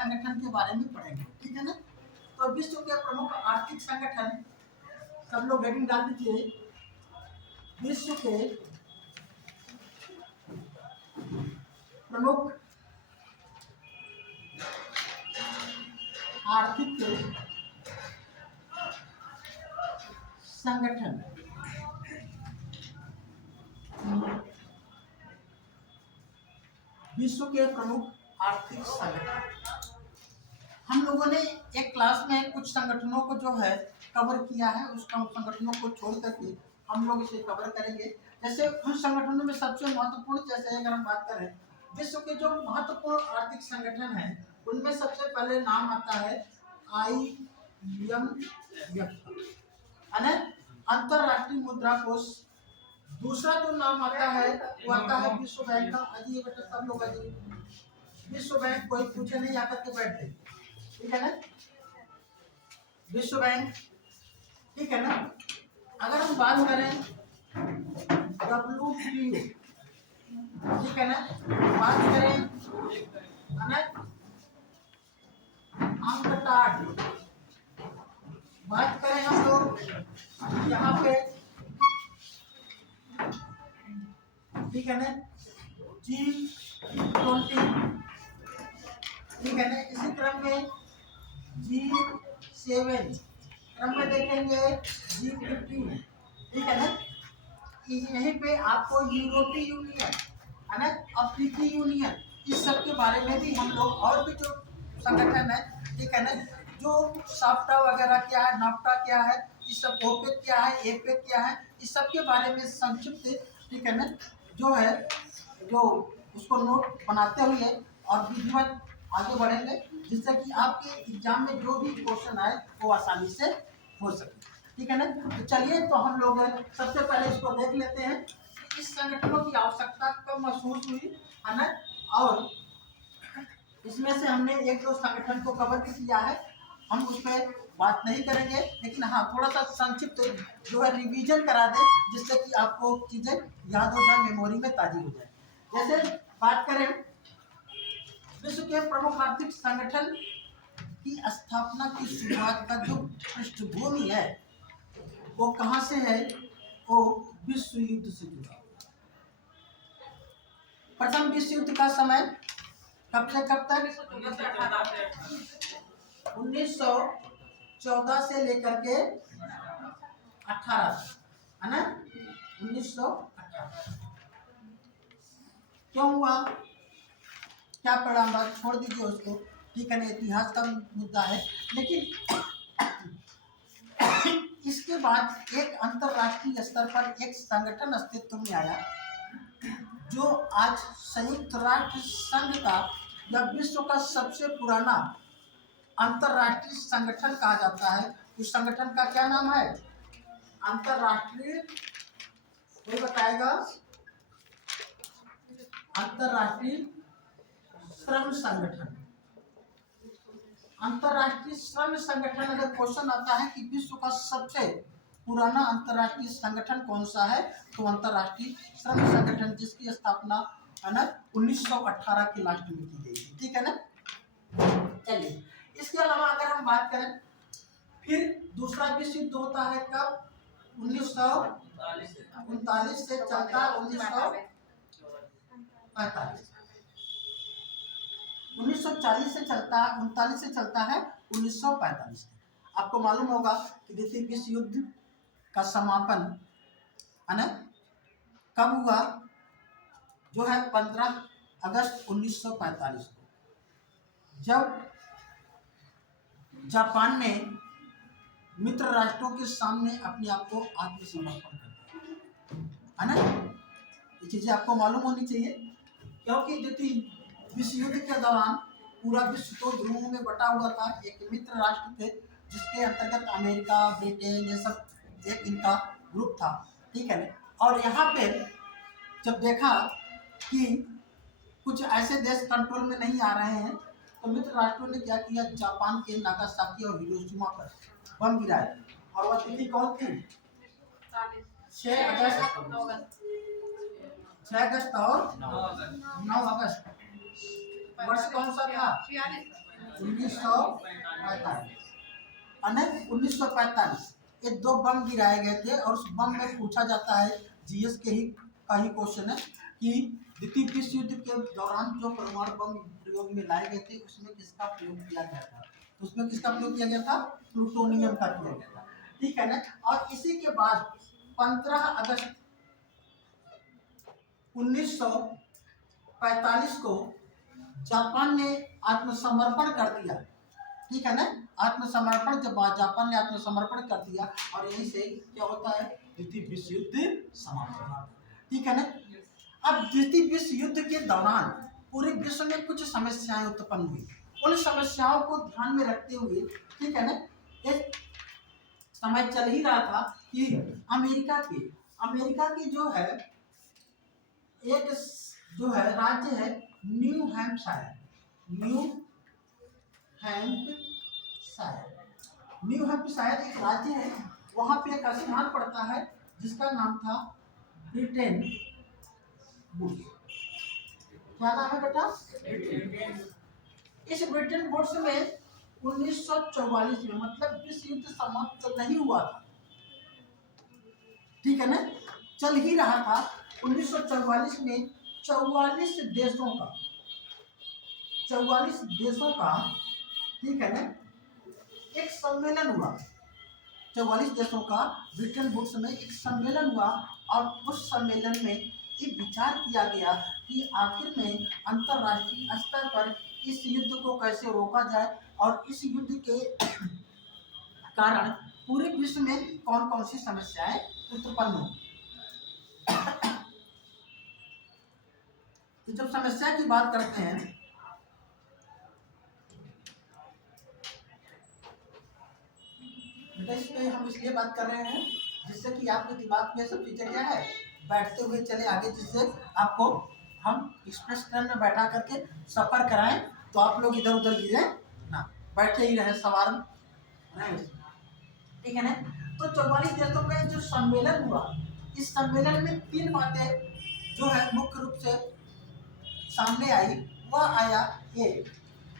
संगठन के बारे में पढ़ेंगे, ठीक है ना। तो विश्व के प्रमुख आर्थिक संगठन, सब लोग हेडिंग डाल दीजिए, विश्व के प्रमुख आर्थिक संगठन। विश्व के प्रमुख आर्थिक संगठन। हम लोगों ने एक क्लास में कुछ संगठनों को जो है कवर किया है, उस संगठनों को छोड़ करके हम लोग इसे कवर करेंगे। जैसे उन संगठनों में सबसे महत्वपूर्ण, जैसे अगर हम बात करें विश्व के जो महत्वपूर्ण आर्थिक संगठन हैं, उनमें सबसे पहले नाम आता है IMF, अंतरराष्ट्रीय मुद्रा कोष। दूसरा जो नाम आता है वो आता है विश्व बैंक का। अजी बेटा सब लोग अजी, विश्व बैंक कोई पूछे नहीं आकर के बैठ गए, ठीक है ना, विश्व बैंक, ठीक है ना। अगर हम बात करें WTO, ठीक है ना, बात करें अंकटाड, बात करें हम लोग यहाँ पे, ठीक है ना, G20, ठीक है ना। इसी क्रम में G7, क्रम में देखेंगे G15, ठीक है ना। यहीं पे आपको यूरोपीय यूनियन है ना, अफ्रीकी यूनियन, इस सब के बारे में भी हम लोग, और भी जो संगठन है, ठीक है ना, जो साफ्टा वगैरह क्या है, नाफ्टा क्या है, इस सब, ओपेक क्या है, एपेक क्या है, इस सब के बारे में संक्षिप्त, ठीक है ना, जो है, जो उसको नोट बनाते हुए और विधिवत आगे बढ़ेंगे, जिससे कि आपके एग्जाम में जो भी क्वेश्चन आए वो आसानी से हो सके, ठीक है ना। तो चलिए, तो हम लोग सबसे पहले इसको देख लेते हैं कि इस संगठनों की आवश्यकता कब महसूस हुई, है ना, और इसमें से हमने एक दो संगठन को कवर भी किया है, हम उस पर बात नहीं करेंगे, लेकिन हाँ थोड़ा सा संक्षिप्त जो है रिवीजन करा दें, जिससे कि आपको चीजें याद हो जाए, मेमोरी में ताजी हो जाए। जैसे बात करें विश्व के प्रमुख आर्थिक संगठन की स्थापना की शुरुआत का जो पृष्ठभूमि है वो कहाँ से है, वो विश्व युद्ध से जुड़ा। प्रथम विश्व युद्ध का समय कब से कब तक, 1914 से लेकर के 18, है ना, 1918। क्यों हुआ, क्या परिणाम, बात छोड़ दीजिए उसको, ठीक है ना, इतिहास का मुद्दा है। लेकिन इसके बाद एक अंतरराष्ट्रीय स्तर पर एक संगठन अस्तित्व में आया, जो आज संयुक्त राष्ट्र संघ का या विश्व का सबसे पुराना अंतरराष्ट्रीय संगठन कहा जाता है। उस संगठन का क्या नाम है, अंतरराष्ट्रीय, कोई बताएगा, अंतरराष्ट्रीय श्रम संगठन। अंतरराष्ट्रीय श्रम संगठन, अगर क्वेश्चन आता है कि विश्व का सबसे पुराना अंतरराष्ट्रीय संगठन कौन सा है, तो अंतरराष्ट्रीय श्रम संगठन, जिसकी स्थापना है ना 1918 के लास्ट में की गई थी, ठीक है ना। चलिए, इसके अलावा अगर हम बात करें, फिर दूसरा विश्व युद्ध होता है कब, 1939 से चलता 1945, 1940 से चलता है, 39 से चलता है 1945 तक। आपको मालूम होगा कि द्वितीय विश्व युद्ध का समापन है ना कब हुआ, जो है 15 अगस्त 1945 को, जब जापान ने मित्र राष्ट्रों के सामने अपने आप को आत्मसमर्पण कर दिया, है ना। ये चीजें आपको मालूम होनी चाहिए, क्योंकि द्वितीय विश्व युद्ध के दौरान पूरा विश्व तो ध्रुवों में बटा हुआ था। एक मित्र राष्ट्र थे जिसके अंतर्गत अमेरिका, ब्रिटेन, ये सब एक इनका ग्रुप था, ठीक है ना। और यहाँ पे जब देखा कि कुछ ऐसे देश कंट्रोल में नहीं आ रहे हैं, तो मित्र राष्ट्रों ने क्या किया, जापान के नागासाकी और हिरोशिमा पर बम गिराए। और वह तिथि कौन थी, 6 अगस्त और 9 अगस्त वर्ष कौन सा था? 1945। 1945 ये 2 बम गिराए गए थे और उस बम में पूछा जाता है, जीएस के ही का ही क्वेश्चन है कि द्वितीय विश्व युद्ध के दौरान जो परमाणु बम प्रयोग में लाए गए थे उसमें किसका प्रयोग किया गया था? तो उसमें किसका प्रयोग किया गया था? प्लूटोनियम का किया गया था। ठीक है ना। और इसी के बाद 15 अगस्त 1945 को जापान ने आत्मसमर्पण कर दिया। ठीक है ना। आत्मसमर्पण, जब जापान ने आत्मसमर्पण कर दिया और यहीं से क्या होता है? द्वितीय विश्व युद्ध समाप्त हुआ। ठीक है ना। अब द्वितीय विश्व युद्ध के दौरान पूरे विश्व में कुछ समस्याएं उत्पन्न हुई। उन समस्याओं को ध्यान में रखते हुए, ठीक है ना, एक समय चल ही रहा था कि अमेरिका की जो है एक जो है राज्य है न्यू हैम्पशायर। न्यू हैम्पशायर एक राज्य है, वहां पे एक स्थान पड़ता है जिसका नाम था ब्रिटेन वुड्स। क्या नाम है बेटा? इस ब्रिटेन वुड्स में 1944 में, मतलब विश्व युद्ध समाप्त नहीं हुआ था, ठीक है ना, चल ही रहा था। 1944 में 44 देशों का ठीक है ना एक सम्मेलन हुआ। 44 देशों का ब्रिटेन वुड्स में एक सम्मेलन हुआ और उस सम्मेलन में ये विचार किया गया कि आखिर में अंतर्राष्ट्रीय स्तर पर इस युद्ध को कैसे रोका जाए और इस युद्ध के कारण पूरे विश्व में कौन कौन सी समस्याएं उत्पन्न हो। तो जब समस्या की बात करते हैं बेटा, इस पे हम इसलिए बात कर रहे हैं जिससे कि आपके दिमाग में सब चीजें क्या है बैठते हुए चले आगे, जिससे आपको हम एक्सप्रेस ट्रेन में बैठा करके सफर कराएं तो आप लोग इधर उधर गिरे ना, बैठे ही रहे सवार में। ठीक है ना। तो 44 देशों का जो सम्मेलन हुआ, इस सम्मेलन में 3 बातें जो है मुख्य रूप से सामने आई। वह आया ये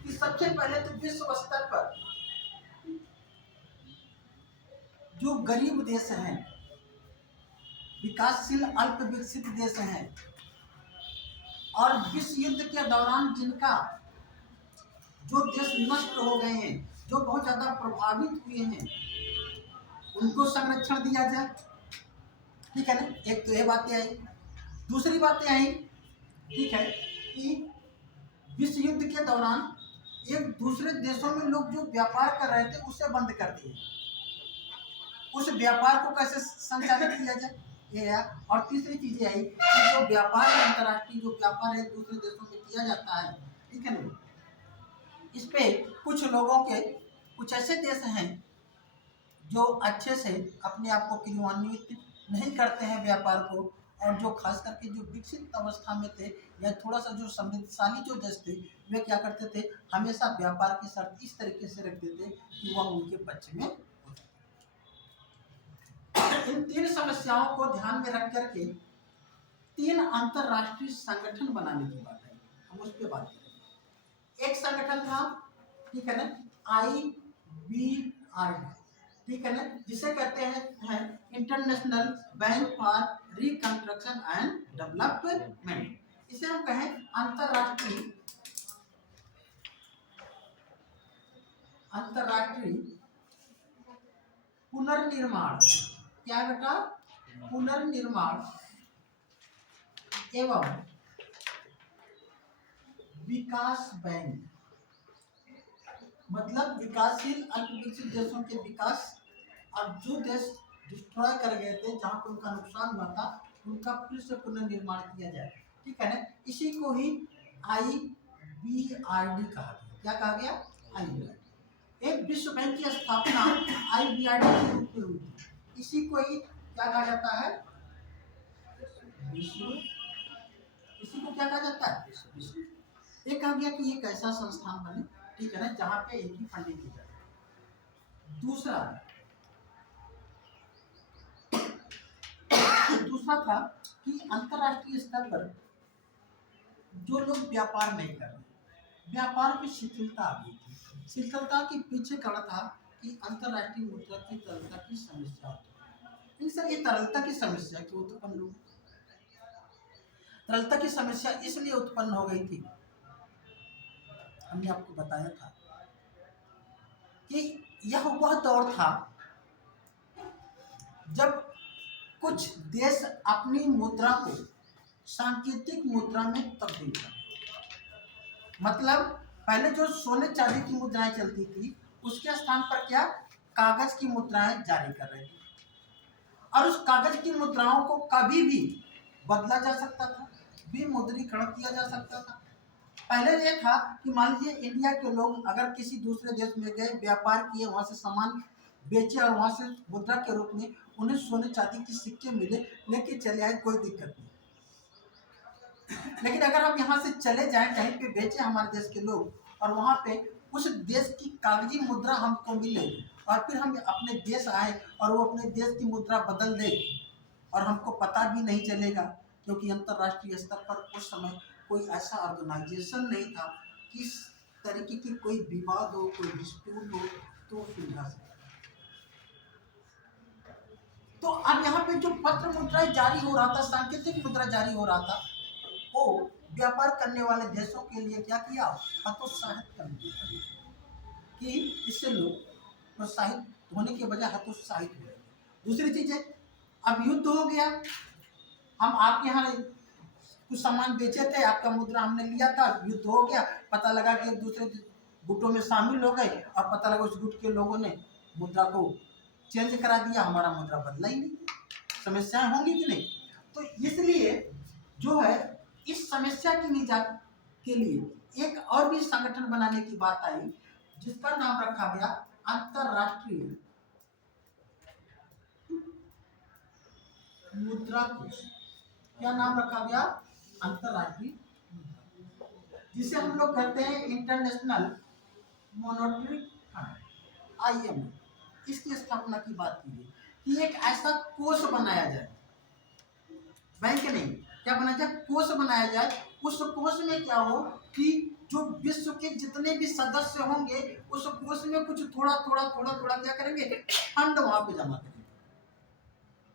कि सबसे पहले तो विश्व स्तर पर जो गरीब देश हैं, विकासशील अल्प विकसित देश हैं और विश्व युद्ध के दौरान जिनका जो देश नष्ट हो गए हैं, जो बहुत ज्यादा प्रभावित हुए हैं, उनको संरक्षण दिया जाए। ठीक है ना। एक तो ये बातें आई। दूसरी बातें आई, ठीक है, कि विश्व युद्ध के दौरान एक दूसरे देशों में लोग जो व्यापार कर रहे थे उसे बंद कर दिए, उस व्यापार को कैसे संचालित किया जाए ये है। और तीसरी चीजें आई कि जो व्यापार अंतर्राष्ट्रीय जो व्यापार है दूसरे देशों में किया जाता है, ठीक है ना, इस पे कुछ लोगों के कुछ ऐसे देश हैं जो अच्छे से अपने आप को क्रियान्वित नहीं करते हैं व्यापार को, और जो खास करके जो विकसित अवस्था में थे या थोड़ा सा जो समृद्धशाली जो देश थे, वे क्या करते थे, हमेशा व्यापार की शर्त इस तरीके से रखते थे कि वह उनके पक्ष में। इन 3 समस्याओं को ध्यान में रख करके 3 अंतरराष्ट्रीय संगठन बनाने की बात है, हम उस पर बात करेंगे। एक संगठन था, ठीक है ना, IBRD, ठीक है ना, जिसे कहते हैं international bank for reconstruction and development. इसे हम कहें अंतरराष्ट्रीय पुनर्निर्माण। क्या बेटा? पुनर्निर्माण एवं विकास बैंक। मतलब विकासशील अल्प विकसित देशों के विकास, और जो देश डिस्ट्रॉय कर गए थे, जहाँ पे उनका नुकसान हुआ था, उनका फिर से पुनर्निर्माण किया जाए। ठीक है ना। इसी को ही IBRD कहा गया। क्या कहा गया? IBRD। एक विश्व बैंक की स्थापना IBRD के रूप में हुई थी। इसी को ही क्या कहा जाता है? विश्व। इसी को क्या कहा जाता है? विश्व। एक कहा गया कि एक ऐसा संस्थान बने, ठीक है ना, जहाँ पे एक ही फंडिंग की जाए। दूसरा था कि अंतरराष्ट्रीय स्तर पर जो लोग व्यापार नहीं कर रहे, व्यापार में शिथिलता आ गई थी। शिथिलता के पीछे कारण था कि अंतर्राष्ट्रीय मुद्रा की तरलता की समस्या उत्पन्न। सर, ये तरलता की समस्या क्यों उत्पन्न हुई? तरलता की समस्या इसलिए उत्पन्न हो गई थी, हमने आपको बताया था कि यह वह दौर था जब कुछ देश अपनी मुद्रा को सांकेतिक मुद्रा में तब्दील कर, मतलब पहले जो सोने चांदी की मुद्राएं चलती थी उसके स्थान पर क्या कागज की मुद्राएं जारी कर रहे थे, और उस कागज की मुद्राओं को कभी भी बदला जा सकता था, विमुद्रीकरण किया जा सकता था। पहले ये था कि मान लीजिए इंडिया के लोग अगर किसी दूसरे देश में गए, व्यापार किए, वहां से सामान बेचे और वहां से मुद्रा के रूप में उन्हें सोने चांदी के सिक्के मिले, लेके चले आए, कोई दिक्कत नहीं। लेकिन अगर हम यहाँ से चले जाएं, कहीं पे बेचे हमारे देश के लोग और वहाँ पे उस देश की कागजी मुद्रा हमको मिले और फिर हम अपने देश आए और वो अपने देश की मुद्रा बदल दे और हमको पता भी नहीं चलेगा, क्योंकि अंतर्राष्ट्रीय स्तर पर उस समय कोई ऐसा ऑर्गेनाइजेशन नहीं था कि इस तरीके की कोई विवाद हो, कोई डिस्प्यूट हो तो सुलझा सके। तो अब यहाँ पे जो पत्र मुद्रा जारी हो रहा था, सांकेतिक मुद्रा जारी हो रहा था, वो व्यापार करने वाले देशों के लिए क्या किया, हतोत्साहित कर दिया कि इससे लोग प्रोत्साहित होने के बजाय हतोत्साहित हुए। दूसरी चीज है, अब युद्ध हो गया, हम आपके यहाँ कुछ सामान बेचे थे, आपका मुद्रा हमने लिया था, युद्ध हो गया, पता लगा कि एक दूसरे गुटों में शामिल हो गए और पता लगा उस गुट के लोगों ने मुद्रा को चेंज करा दिया, हमारा मुद्रा बदला ही नहीं। समस्याएं होंगी कि नहीं? तो इसलिए जो है इस समस्या की निजात के लिए एक और भी संगठन बनाने की बात आई, जिसका नाम रखा गया अंतरराष्ट्रीय मुद्रा कोष। क्या नाम रखा गया? अंतरराष्ट्रीय, जिसे हम लोग कहते हैं इंटरनेशनल मॉनेटरी फंड, IMF। इसकी स्थापना की बात की गई कि एक ऐसा कोष बनाया जाए, बैंक नहीं, क्या बनाया जाए, कोष बनाया जाए। उस कोष में क्या हो कि जो विश्व के जितने भी सदस्य होंगे उस कोष में कुछ थोड़ा थोड़ा थोड़ा थोड़ा क्या करेंगे, फंड वहां पे जमा करेंगे,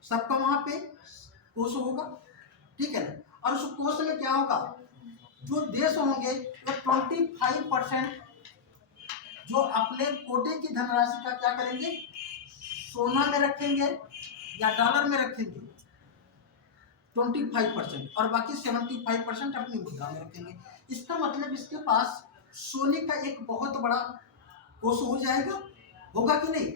सबका वहां पे कोष होगा, ठीक है ना। और उस कोष में क्या होगा, जो देश होंगे वो 25% जो अपने कोटे की धनराशि का क्या करेंगे, सोना में रखेंगे या डॉलर में रखेंगे 25%, और बाकी 75% अपनी मुद्रा में रखेंगे। इसका मतलब इसके पास सोने का एक बहुत बड़ा कोष हो जाएगा, होगा कि नहीं?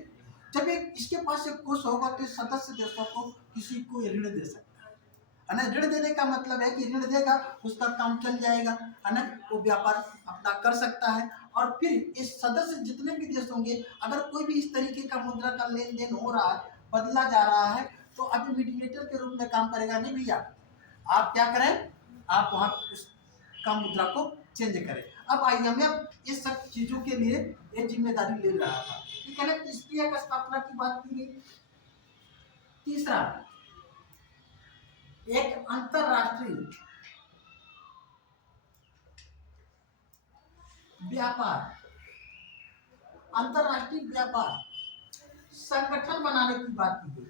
जब एक इसके पास एक कोष होगा तो सदस्य देशों को किसी को ऋण दे सकता है ना। ऋण देने का मतलब है कि ऋण देगा, उसका काम चल जाएगा, है ना, वो व्यापार अपना कर सकता है। और फिर इस सदस्य जितने भी देश होंगे, अगर कोई भी इस तरीके का मुद्रा का लेन देन हो रहा है, बदला जा रहा है, तो अभी मीडिएटर के रूप में काम करेगा। नहीं भैया, आप क्या करें, आप वहां उसका मुद्रा को चेंज करें। अब IMF इस सब चीजों के लिए ये जिम्मेदारी ले रहा था, ठीक है ना। इसकी एक स्थापना की बात की गई। तीसरा, एक अंतरराष्ट्रीय व्यापार, अंतरराष्ट्रीय व्यापार संगठन बनाने की बात की गई।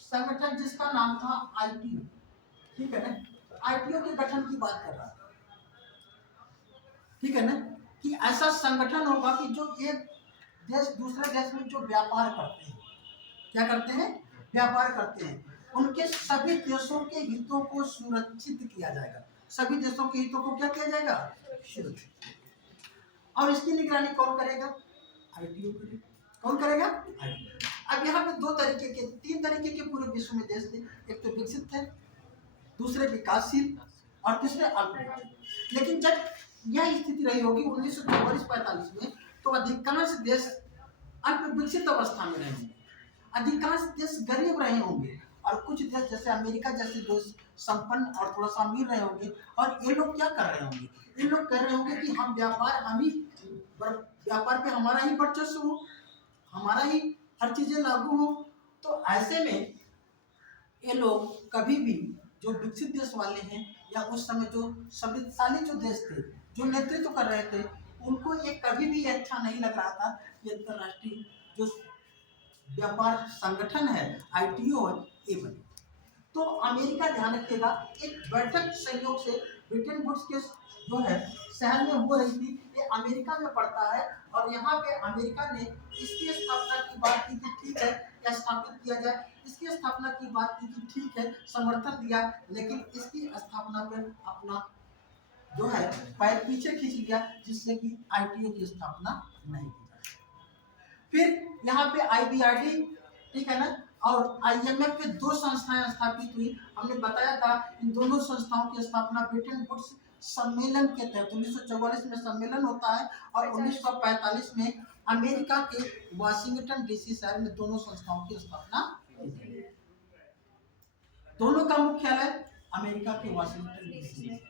संगठन जिसका नाम था ITO, ठीक है ना। ITO के गठन की बात कर रहा था, ठीक है ना, कि ऐसा संगठन होगा कि जो एक देश दूसरे देश में जो व्यापार करते हैं, क्या करते हैं, व्यापार करते हैं, उनके सभी देशों के हितों को सुरक्षित किया जाएगा। सभी देशों के हितों को क्या किया जाएगा, सुरक्षित। और इसकी निगरानी कौन करेगा, ITO करेगा। कौन करेगा, ITO। अब यहाँ पे तीन तरीके के पूरे विश्व में देश थे, एक तो विकसित थे, दूसरे विकासशील और तीसरे अल्पविकसित। लेकिन जब यह स्थिति रही होगी 1944-45 में, तो अधिकांश देश अल्प विकसित अवस्था में रहे होंगे, अधिकांश देश गरीब रहे होंगे, और कुछ देश जैसे अमेरिका जैसे देश संपन्न और थोड़ा सा अमीर रहे होंगे। और ये लोग क्या कर रहे होंगे, ये लोग कह रहे होंगे कि हम व्यापार पे हमारा ही वर्चस्व हो, हमारा ही हर चीजें लागू हो। तो ऐसे में ये लोग कभी भी, जो विकसित देश वाले हैं या उस समय जो समृद्धशाली जो देश थे, जो नेतृत्व कर रहे थे उनको ये कभी भी अच्छा नहीं लग रहा था कि अंतर्राष्ट्रीय जो व्यापार संगठन है आईटीओ है ये बने। तो अमेरिका ध्यान रखिएगा, एक बैठक संयोग से ब्रिटेन वुड्स के जो है शहर में हो रही थी, ये अमेरिका में पड़ता है और यहाँ पे अमेरिका ने इसकी स्थापना की बात की कि ठीक है या स्थापित किया जाए, इसकी स्थापना की बात की कि ठीक है, समर्थन दिया, लेकिन इसकी स्थापना पर अपना जो है पैर पीछे खींच लिया, जिससे कि आईटीओ की स्थापना नहीं की जाए। फिर यहाँ पे आईबीआरडी, ठीक है ना, और आईएमएफ के दो संस्थाएं स्थापित हुई। हमने बताया था इन दोनों संस्थाओं की स्थापना ब्रिटेन वुड्स सम्मेलन के तहत 1944 में सम्मेलन होता है और 1945 में अमेरिका के वाशिंगटन डीसी शहर में दोनों संस्थाओं की स्थापना की। दोनों का मुख्यालय अमेरिका के वाशिंगटन डीसी।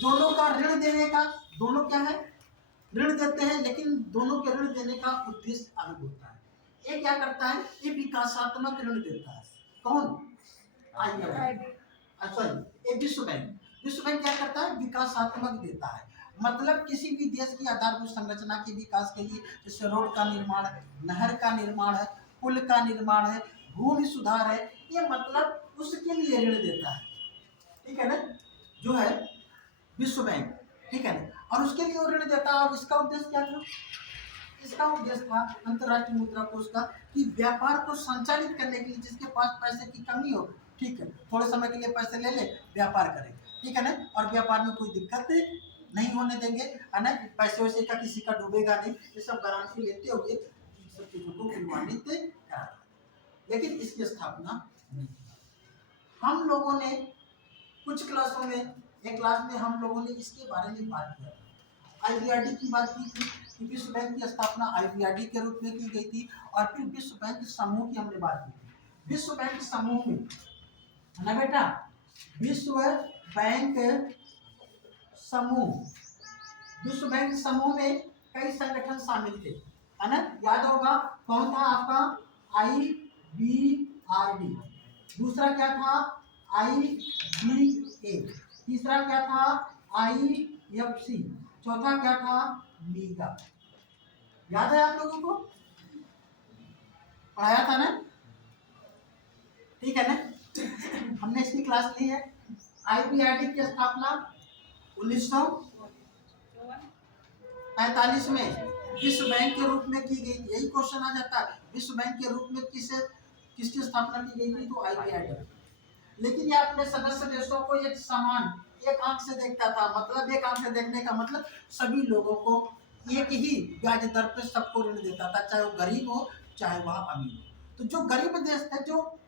दोनों का ऋण देने का, दोनों क्या है, ऋण देते हैं, लेकिन दोनों के ऋण देने का उद्देश्य अलग होता है। ये क्या करता है, ये विकासात्मक ऋण देता है। कौन? सॉरी, ये विश्व बैंक। विश्व बैंक क्या करता है, विकासात्मक देता है। मतलब किसी भी देश की आधारभूत संरचना के विकास के लिए, जैसे रोड का निर्माण है, नहर का निर्माण है, पुल का निर्माण है, भूमि सुधार है, ये मतलब उसके लिए ऋण देता है, ठीक है ना, जो है विश्व बैंक, ठीक है ना, और उसके लिए ऋण देता है। और इसका उद्देश्य क्या था, इसका उद्देश्य था अंतर्राष्ट्रीय मुद्रा कोष का कि व्यापार को संचालित करने के लिए, जिसके पास पैसे की कमी हो, ठीक है, थोड़े समय के लिए पैसे ले ले, व्यापार करें, ठीक है ना, और व्यापार में कोई दिक्कत नहीं होने देंगे, है ना, पैसे वैसे का किसी का डूबेगा नहीं, ये सब गारंटी लेते हुए इन सब चीजों को निर्माणित करा। लेकिन इसकी स्थापना नहीं की। हम लोगों ने कुछ क्लासों में, एक क्लास में हम लोगों ने इसके बारे में बात किया, आईबीआरडी की बात की थी कि विश्व बैंक की स्थापना आईबीआरडी के रूप में की गई थी। और फिर विश्व बैंक समूह की हमने बात की थी। विश्व बैंक समूह में ना बेटा, विश्व बैंक समूह, विश्व बैंक समूह में कई संगठन शामिल थे, है ना, याद होगा कौन था आपका, आईबीआरडी, दूसरा क्या था, आईबीए, तीसरा क्या था, आईएफसी, चौथा क्या था, मीगा। याद है आप लोगों को, पढ़ाया था ना, ठीक है ना, हमने इसकी क्लास ली है। आईबीआरडी की स्थापना 1945 में विश्व बैंक के रूप में की गई थी। यही क्वेश्चन आ जाता है, विश्व बैंक के रूप में किसकी स्थापना की गई थी, तो आईबीआरडी। लेकिन ये अपने सदस्य देशों को एक समान, एक आंख से देखता था। मतलब एक आंख से देखने का मतलब सभी लोगों को एक ही ब्याज दर पे सबको ऋण देता था, चाहे वो गरीब हो चाहे वह अमीर हो। तो जो गरीब देश थे, जो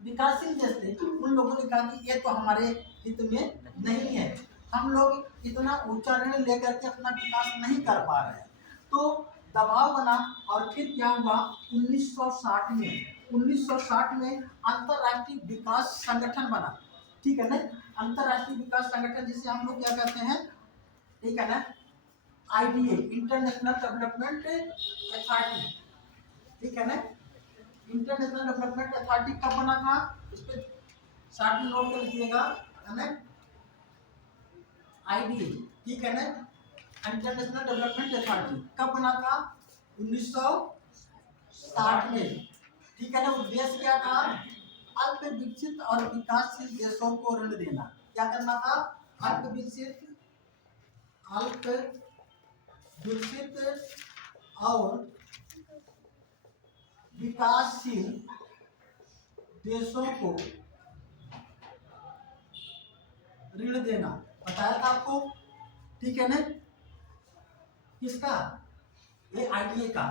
विकासशील देश थे, उन लोगों ने कहा कि ये तो हमारे हित में नहीं है, हम लोग इतना ऊंचा ऋण लेकर के अपना विकास नहीं कर पा रहे हैं। तो दबाव बना और फिर क्या हुआ, 1960 में अंतर्राष्ट्रीय विकास संगठन बना, ठीक है ना, अंतर्राष्ट्रीय विकास संगठन जिसे हम लोग क्या कहते हैं, ठीक है ना, आईडीए, इंटरनेशनल डेवलपमेंट अथॉरिटी, ठीक है ना, इंटरनेशनल डेवलपमेंट अथॉरिटी कब बना था, इस पे साथ में नोट कर लीजिएगा, है ना, आईडीए, ठीक है ना, इंटरनेशनल डेवलपमेंट अथॉरिटी कब बना था, 1960 में, ठीक है ना। उद्देश्य क्या था, अल्प विकसित और विकासशील देशों को ऋण देना। क्या करना था, अल्प विकसित और विकासशील देशों को ऋण देना, बताया था आपको, ठीक है ना। किसका, ये आईडीए का।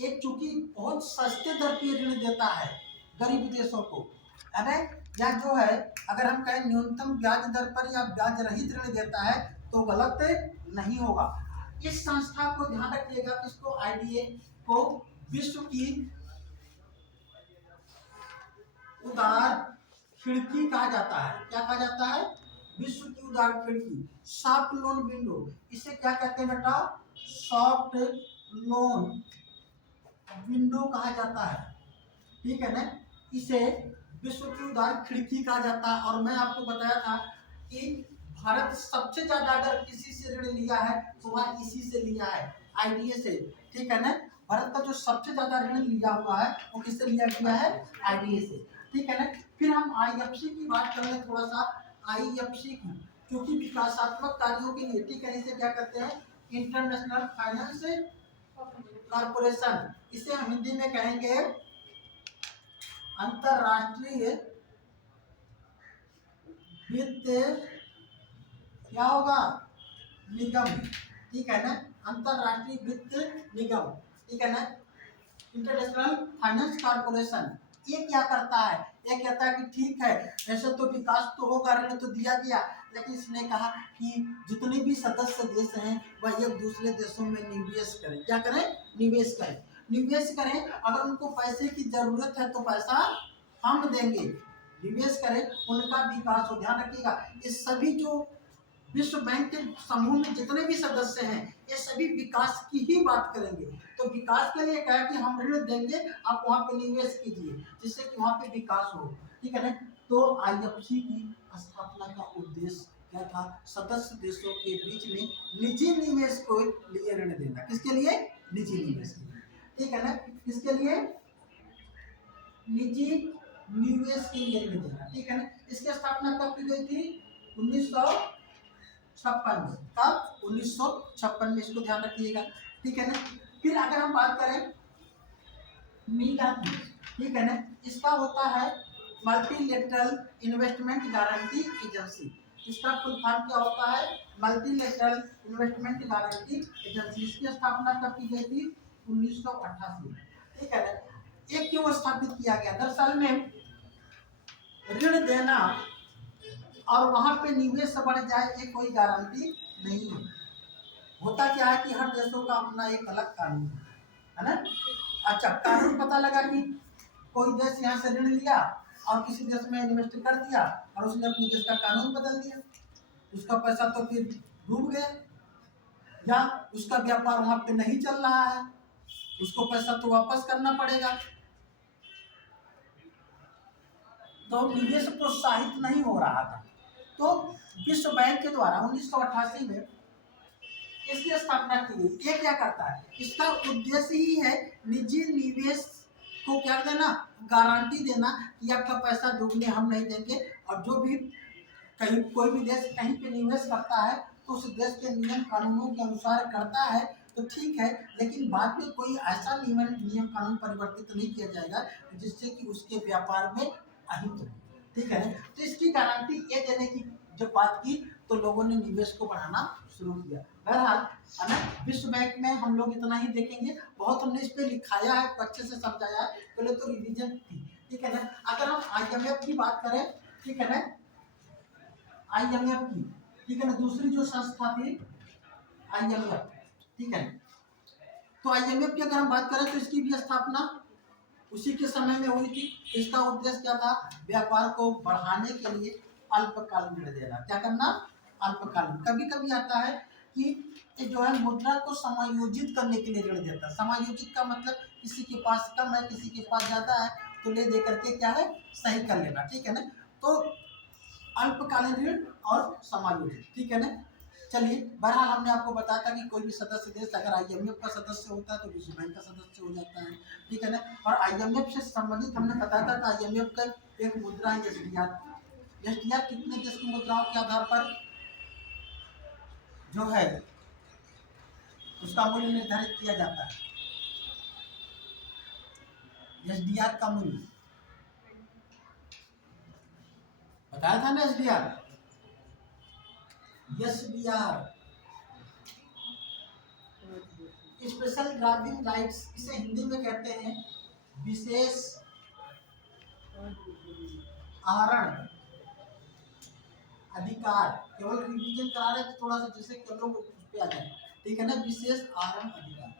एक चूंकि बहुत सस्ते दर पे ऋण देता है गरीब देशों को, है ना, या जो है अगर हम कहें न्यूनतम ब्याज दर पर या ब्याज रहित ऋण देता है तो गलत नहीं होगा। इस संस्था को ध्यान रखिएगा, किसको, आईडीए को विश्व की उदार खिड़की कहा जाता है। क्या कहा जाता है, विश्व की उदार खिड़की, सॉफ्ट लोन विंडो, इसे क्या कहते हैं बेटा, सॉफ्ट लोन विंडो कहा जाता है, ठीक है ना, इसे विश्व की उदार खिड़की कहा जाता है। और मैं आपको बताया था कि भारत सबसे ज्यादा अगर किसी से ऋण लिया है तो वह इसी से लिया है, आईडीए से, ठीक है ना। भारत का जो सबसे ज्यादा ऋण लिया हुआ है वो किससे लिया गया है, आईडीए से, ठीक है ना। फिर हम आईएफसी की बात कर लें थोड़ा सा, आईएफसी की, क्योंकि विकासात्मक कार्यों के लिए, ठीक है, इसे क्या कहते हैं, इंटरनेशनल फाइनेंस कॉर्पोरेशन, इसे हम हिंदी में कहेंगे अंतरराष्ट्रीय वित्त, क्या होगा, निगम, ठीक है ना, अंतरराष्ट्रीय वित्त निगम, ठीक है ना, इंटरनेशनल फाइनेंस कॉर्पोरेशन। ये क्या करता है, ये कहता है कि ठीक है ऐसे तो विकास तो होगा, ऋण तो दिया गया, लेकिन इसने कहा कि जितने भी सदस्य देश हैं वह एक दूसरे देशों में निवेश करें, क्या करें, निवेश करें, निवेश करें, अगर उनको पैसे की जरूरत है तो पैसा हम देंगे, निवेश करें, उनका विकास हो। ध्यान रखिएगा, इस सभी जो विश्व बैंक के समूह में जितने भी सदस्य हैं ये सभी विकास की ही बात करेंगे। तो विकास के लिए कहा कि हम ऋण देंगे, आप वहां पे निवेश कीजिए जिससे कि वहां पे विकास हो, ठीक है ना। तो आईएफसी की स्थापना का उद्देश्य क्या था, सदस्य देशों के बीच में निजी निवेश को लिए ऋण देना, किसके लिए, निजी निवेश के लिए, ठीक है ना, किसके लिए, निजी निवेश के लिए ऋण देना, ठीक है ना। इसकी स्थापना कब की गई थी, 1956 में, कब, 1956 में, इसको ध्यान रखिएगा, ठीक है ना। फिर अगर हम बात करें मीगा की, ठीक है ना, इसका होता है मल्टीलेटरल इन्वेस्टमेंट गारंटी एजेंसी, इसका फुल फॉर्म क्या होता है, मल्टीलेटरल इन्वेस्टमेंट गारंटी एजेंसी। इसकी स्थापना कब की गई थी, 1988 में, ठीक है ना। ये क्यों स्थापित किया गया, दरअसल में ऋण देना और वहां पे निवेश बढ़ जाए ये कोई गारंटी नहीं है। होता क्या है कि हर देशों का अपना एक अलग कानून है ना। अच्छा, कानून पता लगा कि कोई देश यहाँ से ऋण लिया और किसी देश में इन्वेस्ट कर दिया और उसने अपने देश का कानून बदल दिया, उसका पैसा तो फिर डूब गया, या उसका व्यापार वहां पे नहीं चल रहा है, उसको पैसा तो वापस करना पड़ेगा, तो निवेश प्रोत्साहित नहीं हो रहा था। तो विश्व बैंक के द्वारा 1988 में इसकी स्थापना की गई। ये क्या करता है, इसका उद्देश्य ही है निजी निवेश को क्या देना, गारंटी देना कि आपका पैसा डूबने हम नहीं देंगे, और जो भी कहीं कोई भी देश कहीं पे निवेश करता है तो उस देश के नियम कानूनों के अनुसार करता है तो ठीक है, लेकिन बाद में कोई ऐसा नियम कानून परिवर्तित नहीं किया जाएगा जिससे कि उसके व्यापार में अहित हो, ठीक है ना। तो इसकी गारंटी ये देने की जब बात की तो लोगों ने निवेश को बढ़ाना शुरू किया। बहरहाल है ना, विश्व बैंक में हम लोग इतना ही देखेंगे, बहुत हमने इस पे लिखाया है, अच्छे से समझाया है, पहले तो रिवीजन थी, ठीक है ना। अगर हम आईएमएफ की बात करें, ठीक है ना, आईएमएफ की, ठीक है ना, दूसरी जो संस्था थी आईएमएफ, ठीक है, तो आईएमएफ की अगर हम बात करें तो इसकी भी स्थापना उसी के समय में हुई थी। इसका उद्देश्य क्या था, व्यापार को बढ़ाने के लिए अल्पकालीन ऋण देना, क्या करना, अल्पकालीन। कभी कभी आता है कि जो है मुद्रा को समायोजित करने के लिए ऋण देता है। समायोजित का मतलब किसी के पास कम है किसी के पास ज्यादा है तो ले दे करके क्या है, सही कर लेना, ठीक है ना। तो अल्पकालीन ऋण और समायोजित, ठीक है ना। चलिए, बहरहाल हमने आपको बताया था कि कोई भी सदस्य देश अगर आईएमएफ का सदस्य होता है तो विश्व बैंक का सदस्य हो जाता है, ठीक है ना। और आईएमएफ से संबंधित हमने बताया था कि आईएमएफ का एक मुद्रा है एसडीआर। एसडीआर कितने देश की मुद्राओं के आधार पर जो है उसका मूल्य निर्धारित किया जाता है। एसडीआर का मूल्य बताया था ना, SDR, SDR special driving rights, इसे हिंदी में कहते हैं विशेष आहरण अधिकार। केवल रिवीजन करा रहे थे थोड़ा सा जिससे कि लोग उस पे आ जाए, ठीक है ना, विशेष आहरण अधिकार।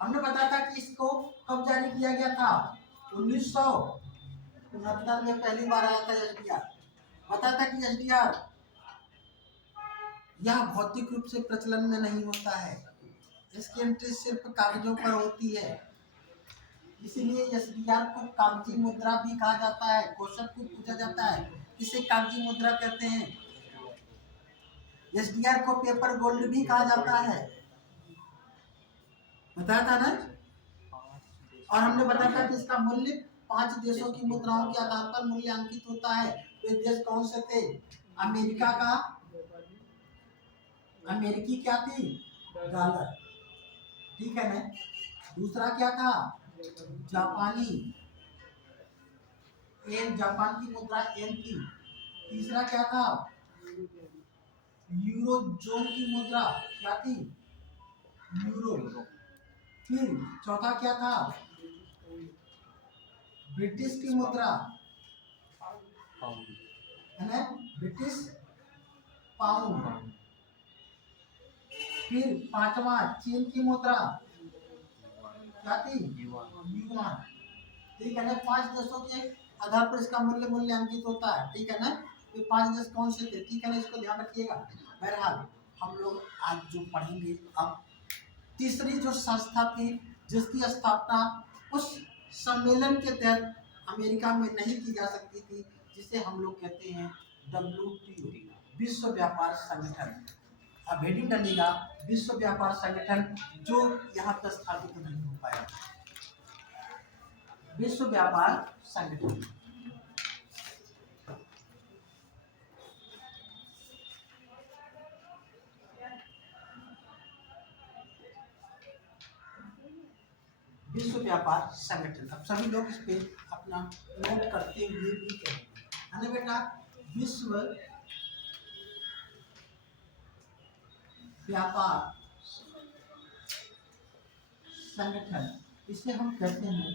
हमने बताया था कि इसको कब जारी किया गया था, 1969 में पहली बार आया था एसडीआर। बताया था कि एसडीआर यह भौतिक रूप से प्रचलन में नहीं होता है, इसकी एंट्री सिर्फ कागजों पर होती है, इसीलिए एसडीआर को कागजी मुद्रा भी कहा जाता है। क्वेश्चन को पूछा जाता है किसे कागजी मुद्रा कहते हैं, एसडीआर को पेपर गोल्ड भी कहा जाता है, बताया था ना। और हमने बताया था कि इसका मूल्य 5 देशों की मुद्राओं के आधार पर मूल्यांकित होता है। वे देश कौन से थे? अमेरिका का, अमेरिकी क्या थी? डॉलर, ठीक है ना। दूसरा क्या था? जापानी येन, जापान की मुद्रा येन थी। तीसरा क्या था? यूरो जोन की मुद्रा क्या थी? यूरो। फिर चौथा क्या था? ब्रिटिश की मुद्रा, है ना, ब्रिटिश पाउंड। फिर पांचवा चीन की मुद्रा क्या थी? युआन। ठीक है ना। 5 देशों के आधार पर इसका मूल्य मूल्यांकित होता है, ठीक है ना। ये 5 देश कौन से थे, ठीक है ना, इसको ध्यान रखिएगा। बहरहाल हम लोग आज जो पढ़ेंगे, अब तीसरी जो संस्था थी जिसकी स्थापना उस सम्मेलन के तहत अमेरिका में नहीं की जा सकती थी, जिसे हम लोग कहते हैं WTO, विश्व व्यापार संगठन। अब हेडिंग डालिएगा, विश्व व्यापार संगठन, जो यहाँ तक स्थापित नहीं हो पाया। विश्व व्यापार संगठन, विश्व व्यापार संगठन। अब सभी लोग इस पे अपना नोट करते हुए भी करेंगे, है ना बेटा। विश्व व्यापार संगठन, इसे हम कहते हैं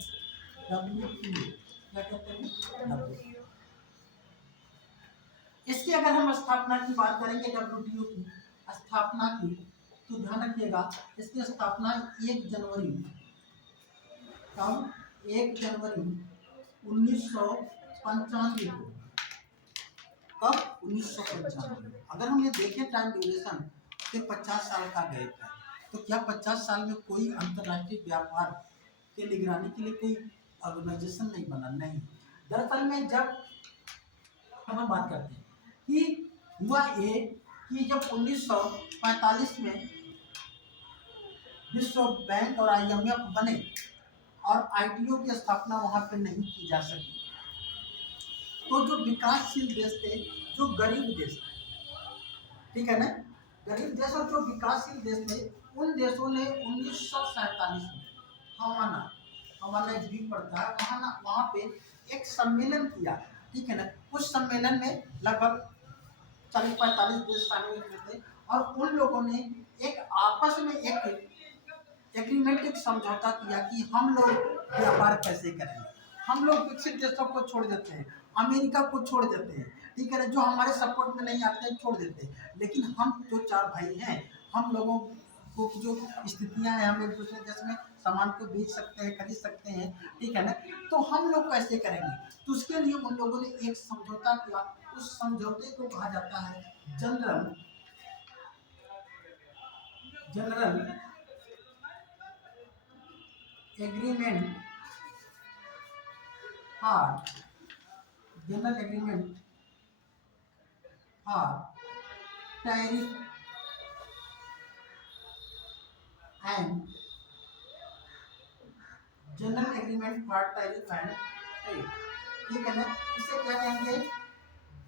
WTO। क्या कहते हैं? WTO। इसकी अगर हम स्थापना की बात करेंगे, WTO की स्थापना की, तो ध्यान रखिएगा इसकी स्थापना 1 जनवरी, कब? 1 जनवरी 1995 को। कब? 1995। अगर हम ये देखें टाइम ड्यूरेशन, तो 50 साल का गैप है। तो क्या 50 साल में कोई अंतर्राष्ट्रीय व्यापार के निगरानी के लिए कोई ऑर्गेनाइजेशन नहीं बना? नहीं। दरअसल में जब हम बात करते हैं कि हुआ ये कि जब 1945 में विश्व बैंक और IMF बने और ITO की स्थापना वहां पे नहीं की जा सकी, तो जो विकासशील देश थे, जो गरीब देश थे, ठीक है ना, गरीब देश और जो विकासशील देश थे, उन देशों ने 1947 में हवाना, हवाना एक द्वीप पड़ता है वहां ना, वहां पे एक सम्मेलन किया, ठीक है ना। उस सम्मेलन में लगभग 40-45 देश शामिल हुए थे और उन लोगों ने एक आपस में एक एग्रीमेंट, एक समझौता किया कि हम लोग व्यापार कैसे करेंगे। हम लोग विकसित देशों को छोड़ देते हैं, अमेरिका को छोड़ देते हैं, ठीक है ना, जो हमारे सपोर्ट में नहीं आते हैं छोड़ देते हैं, लेकिन हम जो 4 भाई हैं, हम लोगों को जो स्थितियां हैं, हम एक दूसरे देश में सामान को बेच सकते हैं, खरीद सकते हैं, ठीक है ना, तो हम लोग कैसे करेंगे। तो उसके लिए उन लोगों ने एक समझौता किया। उस समझौते को कहा जाता है general agreement for tariff and general agreement for tariff and trade, ठीक है ना। इसे क्या कहेंगे?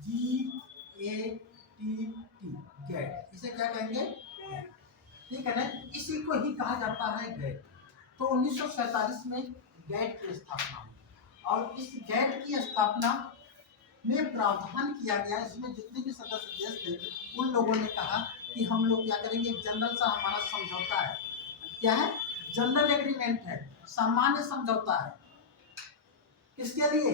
GATT, GATT. इसे क्या कहेंगे? ठीक है ना। इसी को ही कहा जाता है गेट। तो 1947 में गैट की स्थापना हुई और इस गैट की स्थापना में प्रावधान किया गया, इसमें जितने भी सदस्य देश थे उन लोगों ने कहा कि हम लोग क्या करेंगे, जनरल सा हमारा समझौता है। क्या है? जनरल एग्रीमेंट है, सामान्य समझौता है। किसके लिए?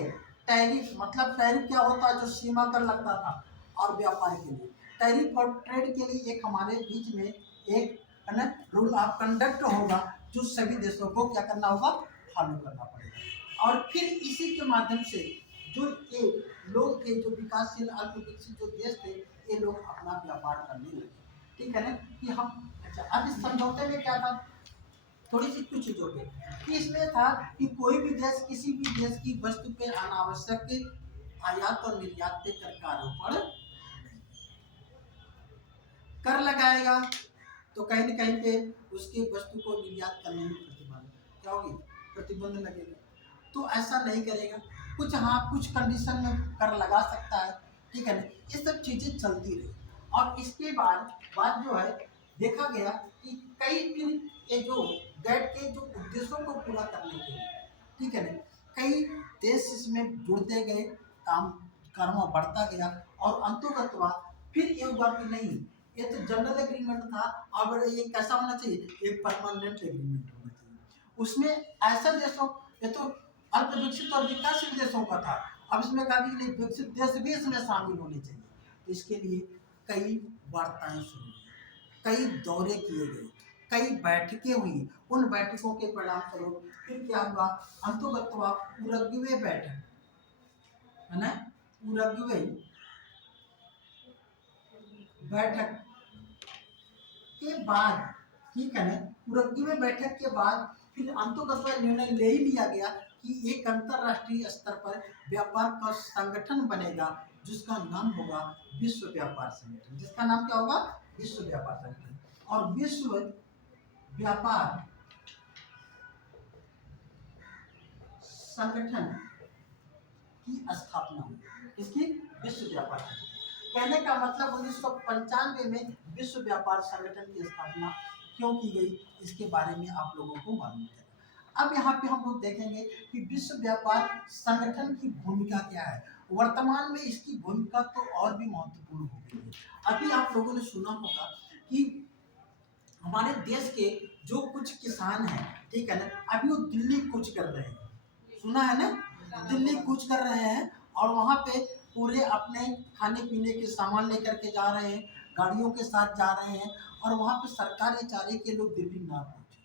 टैरिफ, मतलब टैरिफ क्या होता है? जो सीमा कर लगता था, और व्यापार के लिए टैरिफ और ट्रेड के लिए एक हमारे बीच में एक है ना रूल ऑफ कंडक्ट होगा, जो सभी देशों को क्या करना होगा? फॉलो करना पड़ेगा। और फिर इसी के माध्यम से जो ये लोग थे, जो विकासशील अल्प विकसित जो देश थे, ये लोग अपना व्यापार करने लगे, ठीक है ना। कि हम अच्छा, अब इस समझौते में क्या था, थोड़ी सी कुछ चीजों पे कि इसमें था कि कोई भी देश किसी भी देश की वस्तु पे अनावश्यक आयात और निर्यात पे कर का आरोपण, कर लगाएगा तो कहीं न कहीं पे उसके वस्तु को निर्यात करने में क्या होगी, प्रतिबंध लगेगा। तो ऐसा नहीं करेगा। कुछ हाँ, कुछ कंडीशन में कर लगा सकता है, ठीक है ना। ये सब चीज़ें चलती रही और इसके बाद बात जो है देखा गया कि कई फिर ये जो गैट के जो उद्देश्यों को पूरा करने के लिए, ठीक है ना, कई देश इसमें जुड़ते गए, काम कर्म बढ़ता गया और अंतोगत्वा फिर ये हुआ कि नहीं, ये तो जनरल एग्रीमेंट था, अब ये कैसा होना चाहिए, एक परमानेंट एग्रीमेंट होना चाहिए। उसमें ऐसा देशों, ये तो अल्प विकसित और विकासशील देशों का था, अब इसमें कहा कि नहीं, विकसित देश भी इसमें शामिल होने चाहिए। तो इसके लिए कई वार्ताएं शुरू हुई, कई दौरे किए गए, कई बैठकें हुई। उन बैठकों के परिणाम स्वरूप फिर क्या हुआ, अंतोगत्वा उरुग्वे बैठक, है ना, उरुग्वे बैठक के बाद, ठीक है ना, उरुग्वे बैठक के बाद फिर अंतोगत्वा निर्णय ले ही लिया गया कि एक अंतरराष्ट्रीय स्तर पर व्यापार का संगठन बनेगा जिसका नाम होगा विश्व व्यापार संगठन। जिसका नाम क्या होगा, विश्व व्यापार संगठन। और विश्व व्यापार संगठन की स्थापना हुई। इसकी विश्व व्यापार संगठन, कहने का मतलब 1995 में विश्व व्यापार संगठन की स्थापना क्यों की गई, इसके बारे में आप लोगों को मालूम है। अब यहाँ पे हम लोग देखेंगे कि विश्व व्यापार संगठन की भूमिका क्या है। वर्तमान में इसकी भूमिका तो और भी महत्वपूर्ण हो गई है। अभी आप लोगों ने सुना होगा कि हमारे देश के जो कुछ किसान हैं, ठीक है ना, अभी वो दिल्ली कूच कर रहे हैं, सुना है ना, दिल्ली कूच कर रहे हैं और वहाँ पे पूरे अपने खाने पीने के सामान लेकर के जा रहे हैं, गाड़ियों के साथ जा रहे हैं और वहाँ पे सरकार ये चाह रही कि लोग दिल्ली ना पहुँचे,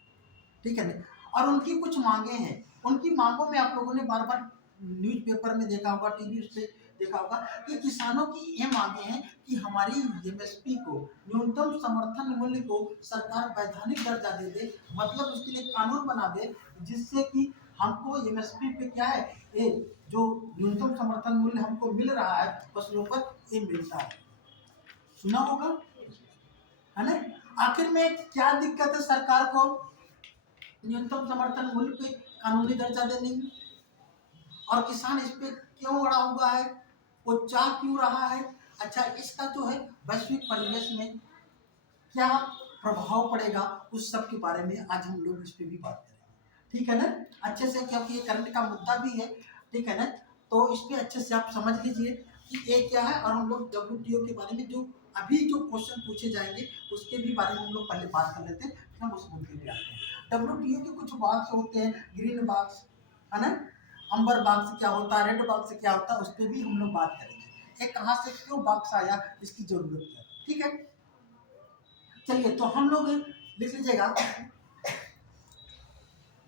ठीक है ना। और उनकी कुछ मांगे हैं, उनकी मांगों में आप लोगों ने बार बार न्यूज़पेपर में देखा होगा, टीवी पे देखा होगा कि किसानों की ये मांगे हैं कि हमारी एमएसपी को, न्यूनतम समर्थन मूल्य को सरकार वैधानिक दर्जा दे दे, मतलब उसके लिए कानून बना दे जिससे कि हमको एमएसपी पे क्या है, ये जो न्यूनतम समर्थन मूल्य हमको मिल रहा है फसलों पर, ये मिलता है। सुना होगा, है ना। आखिर में क्या दिक्कत है सरकार को न्यूनतम समर्थन मूल्य पे कानूनी दर्जा देने में, और किसान इस पे क्यों अड़ा हुआ है, वो चाह क्यों रहा है। अच्छा, इसका जो है वैश्विक परिवेश में क्या प्रभाव पड़ेगा, उस सब के बारे में आज हम लोग इस पे भी बात करेंगे, ठीक है ना, अच्छे से, क्योंकि ये करंट का मुद्दा भी है, ठीक है ना। तो इस पे अच्छे से आप समझ लीजिए कि ये क्या है, और हम लोग डब्ल्यूटीओ के बारे में जो अभी जो क्वेश्चन पूछे जाएंगे उसके भी बारे में हम लोग पहले बात कर लेते हैं, फिर हम उस मुद्दे पे आते हैं। डब्ल्यूटीओ के कुछ बॉक्स होते हैं, ग्रीन बॉक्स, है ना, अंबर बॉक्स से क्या होता है, रेड बॉक्स से क्या होता है, उस पर भी हम लोग बात करेंगे। ये कहाँ से क्यों बॉक्स आया, इसकी जरूरत है, ठीक है। चलिए, तो हम लोग लिख लीजिएगा,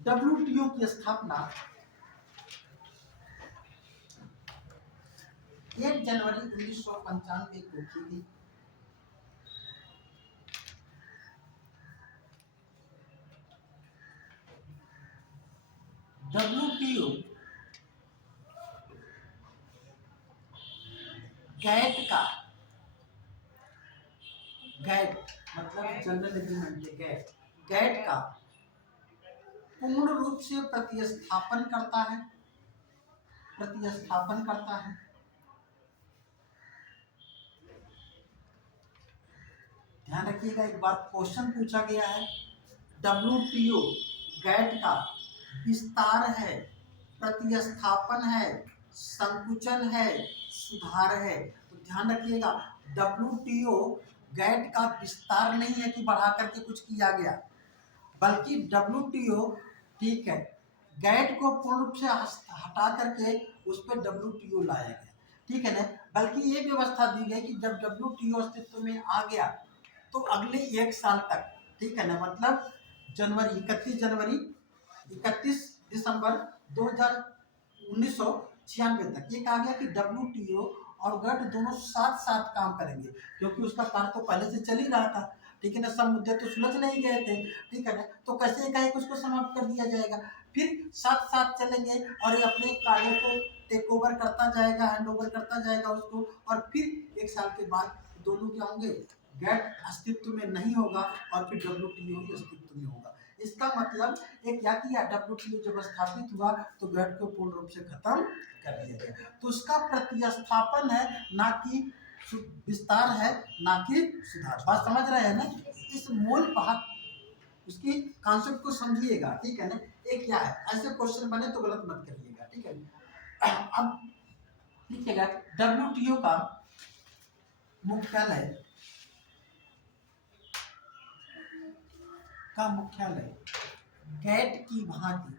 डब्ल्यूटीओ की स्थापना 1 जनवरी 1995 को की गई। डब्ल्यूटीओ गैट का, गैट मतलब जनरल एग्रीमेंट, गैट, गैट का पूर्ण रूप से प्रतिस्थापन करता है, प्रतिस्थापन करता है। ध्यान रखिएगा, एक बार क्वेश्चन पूछा गया है, डब्ल्यूटीओ गैट का विस्तार है, प्रतिस्थापन है, संकुचन है, सुधार है। तो ध्यान रखिएगा, डब्ल्यूटीओ गैट का विस्तार नहीं है कि बढ़ा करके कुछ किया गया, बल्कि डब्ल्यूटीओ, ठीक है, गैट को पूर्ण रूप से हटा करके उस पर डब्ल्यूटीओ लाया गया, ठीक है ना। बल्कि ये व्यवस्था दी गई कि जब डब्ल्यूटीओ अस्तित्व में आ गया तो अगले 1 साल तक, ठीक है ना, मतलब जनवरी 31 दिसंबर 1996 तक ये कहा गया कि डब्ल्यूटीओ और गैट दोनों साथ साथ काम करेंगे, क्योंकि उसका कार्य तो पहले से चल ही रहा था, ठीक है ना, सब मुद्दे तो सुलझ नहीं गए थे, ठीक है ना। तो कैसे एकाएक उसको समाप्त कर दिया जाएगा, फिर साथ साथ चलेंगे और ये अपने कार्य को टेक ओवर करता जाएगा, हैंड ओवर करता जाएगा उसको, और फिर 1 साल के बाद दोनों क्या होंगे, गैट अस्तित्व में नहीं होगा और फिर WTO ही अस्तित्व में होगा। इसका मतलब एक क्या किया, WTO जब स्थापित हुआ तो गैट को पूर्ण रूप से खत्म कर दिया गया। तो उसका प्रतिस्थापन है, ना कि विस्तार है, ना कि सुधार। बात समझ रहे हैं ना? इस मूल बात उसकी कॉन्सेप्ट को समझिएगा, ठीक है ना? एक क्या है, ऐसे क्वेश्चन बने तो गलत मत करिएगा, ठीक है? अब लिखिएगा WTO का मुख्यालय गैट की भांति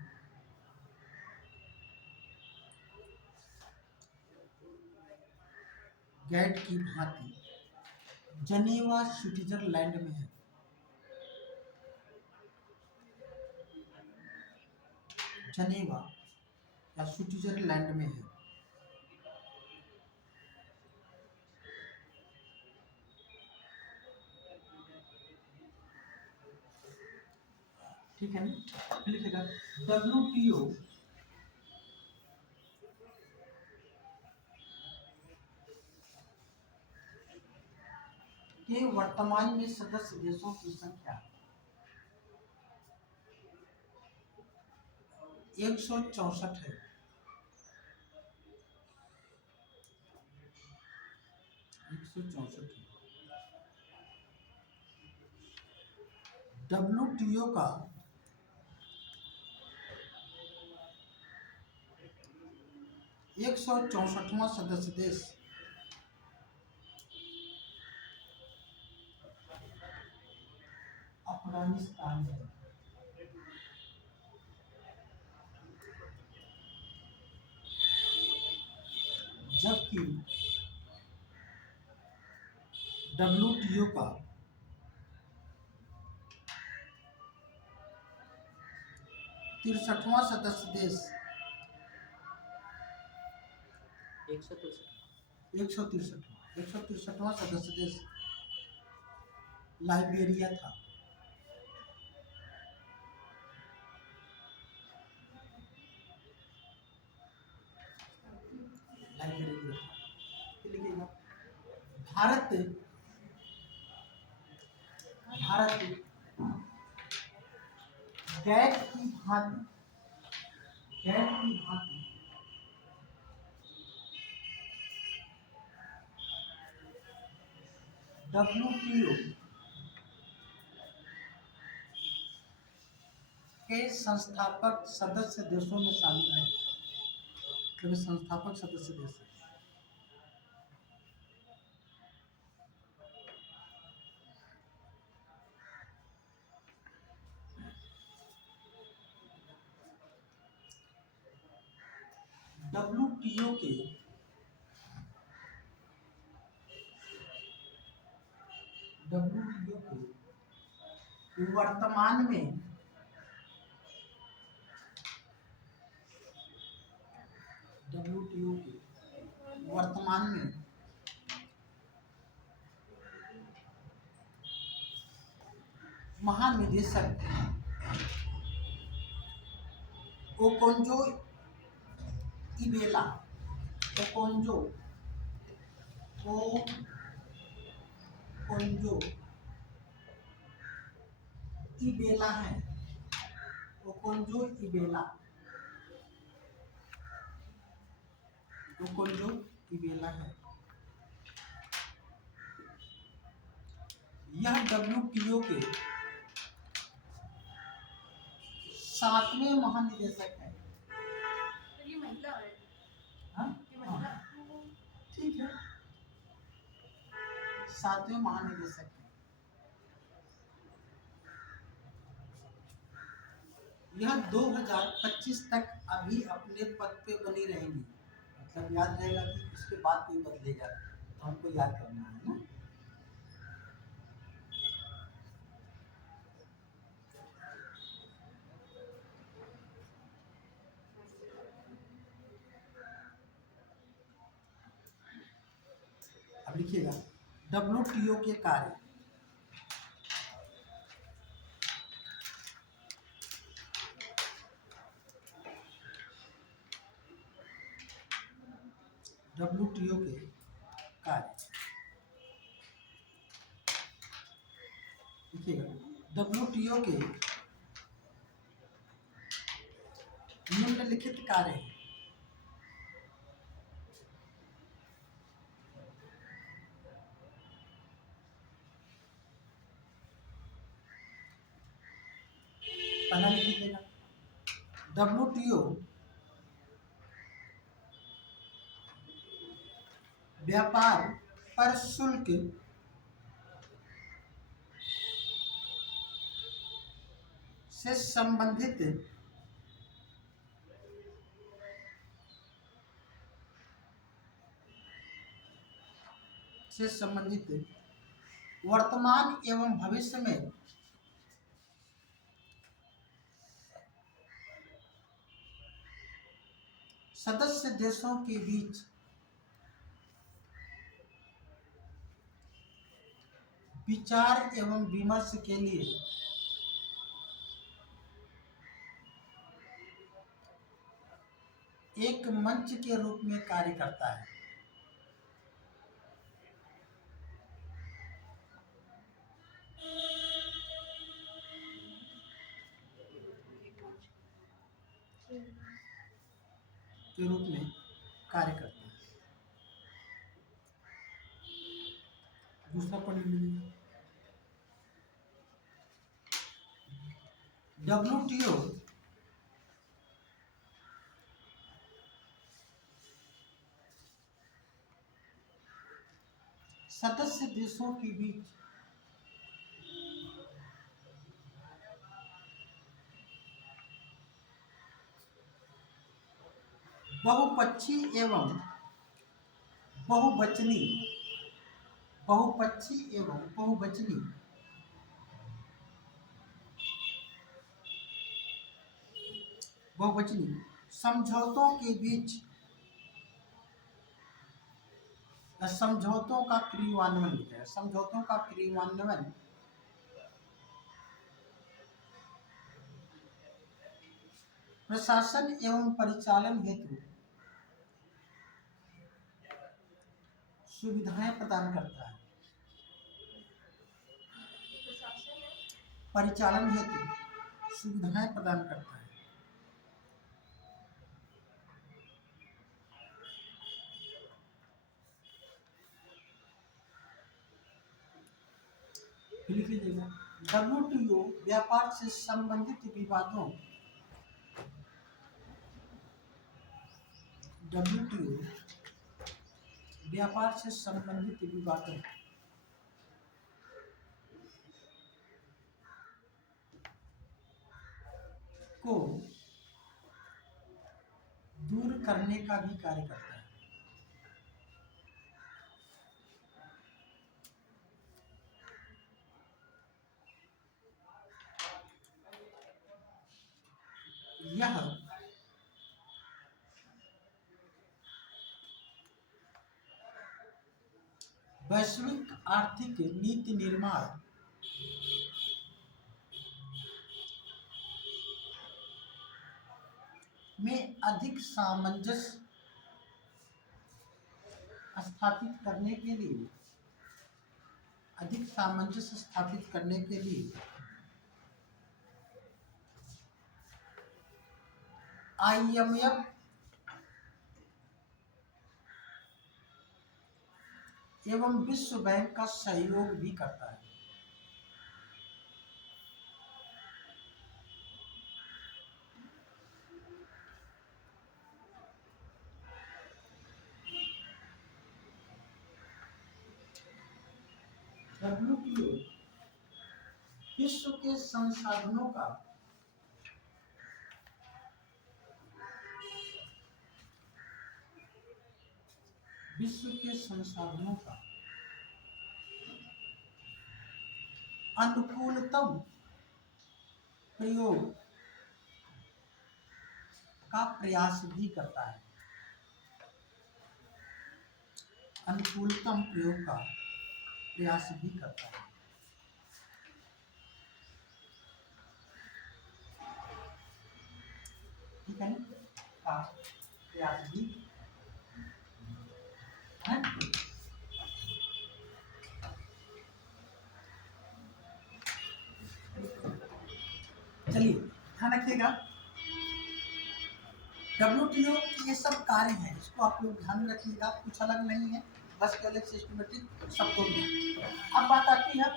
जनेवा स्विट्जरलैंड में है। जनेवा या स्विट्जरलैंड में है। ठीक है ना? लिखिएगा WTO के वर्तमान में सदस्य देशों की संख्या 164 है। 164 है। WTO का 164वां सदस्य देश अफगानिस्तान है। जबकि WTO का 63वां सदस्य देश 163वां सदस्य देश लाइबेरिया था। भारत गैट की भांति WTO के संस्थापक सदस्य देशों में शामिल है। तो संस्थापक सदस्य देश है। WTO के वर्तमान में महानिदेशक ओकोंजो इबेला है। ओकोंजो इबेला है। यह WTO के 7वें महानिदेशक है। तो ये महिला है। हाँ? ये महिला। ठीक है, 7वें महानिदेशक है। यह 2025 तक अभी अपने पद पे बनी रहेंगी। मतलब याद रहेगा कि उसके बाद कोई बदलेगा, तो हमको याद करना है ना। अब लिखिएगा WTO के कार्य। WTO के कार्य देखिएगा WTO के निम्नलिखित कार्य हैं। पहला लिख लीजिएगा WTO व्यापार पर शुल्क से संबंधित वर्तमान एवं भविष्य में सदस्य देशों के बीच विचार एवं विमर्श के लिए एक मंच के रूप में कार्य करता है। के रूप में कार्य करता है। दूसरा पॉइंट लीजिए WTO सदस्य देशों के बीच बहुपक्षीय एवं बहुवचनी समझौतों के बीच समझौतों का क्रियान्वयन प्रशासन एवं परिचालन हेतु सुविधाएं प्रदान करता है। परिचालन हेतु सुविधाएं प्रदान करता है। लिख लीजिएगा WTO व्यापार से संबंधित विवादों को दूर करने का भी कार्य करता है। यह वैश्विक आर्थिक नीति निर्माण में अधिक सामंजस्य स्थापित करने के लिए IMF एवं विश्व बैंक का सहयोग भी करता है। WTO विश्व के संसाधनों का अनुकूलतम प्रयोग का प्रयास भी करता है। ठीक है ना? का प्रयास भी है। चलिए ध्यान रखिएगा, WTO के ये सब कार्य हैं, इसको आप लोग ध्यान में रखिएगा, कुछ अलग नहीं है, बस केवल एक सिस्टमेटिक सबको भी। अब बात आती है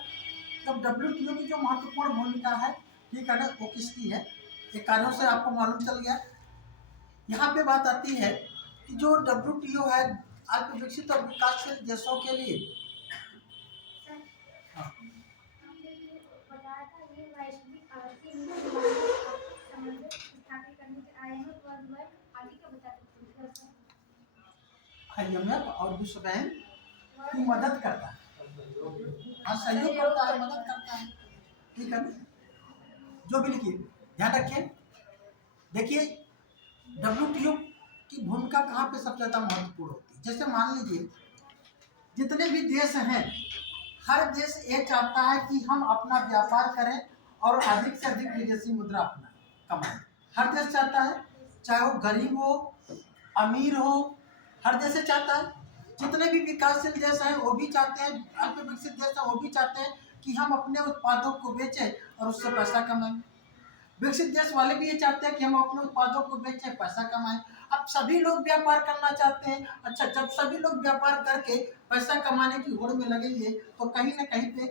जब WTO की जो महत्वपूर्ण भूमिका है, ठीक है ना, वो किसकी है, ये कार्यों से आपको मालूम चल गया। यहाँ पे बात आती है कि जो WTO है अल्प विकसित और विकासशील देशों के लिए, हाँ, बताया था ये वैश्विक आर्थिक समन्वय स्थापित करने के IMF वर्ल्ड बैंक आदि का बता सकते हैं। IMF और विश्व बैंक की मदद करता है, हाँ, सहयोग करता है, मदद करता है, ठीक है ना, जो भी लिखिए ध्यान रखिए। देखिए WTO की भूमिका कहाँ पे सबसे ज़्यादा महत्वपूर्ण होती है, जैसे मान लीजिए जितने भी देश हैं, हर देश ये चाहता है कि हम अपना व्यापार करें और अधिक से अधिक विदेशी मुद्रा अपना कमाएं। हर देश चाहता है, चाहे वो गरीब हो अमीर हो, हर देश ये चाहता है। जितने भी विकासशील देश हैं वो भी चाहते हैं, अल्प विकसित देश हैं वो भी चाहते हैं कि हम अपने उत्पादों को बेचें और उससे पैसा कमाएं। विकसित देश वाले भी ये चाहते हैं कि हम अपने उत्पादों को बेचें, पैसा कमाएं। अब सभी लोग व्यापार करना चाहते हैं। अच्छा, जब सभी लोग व्यापार करके पैसा कमाने की होड़ में लगेंगे तो कहीं ना कहीं पे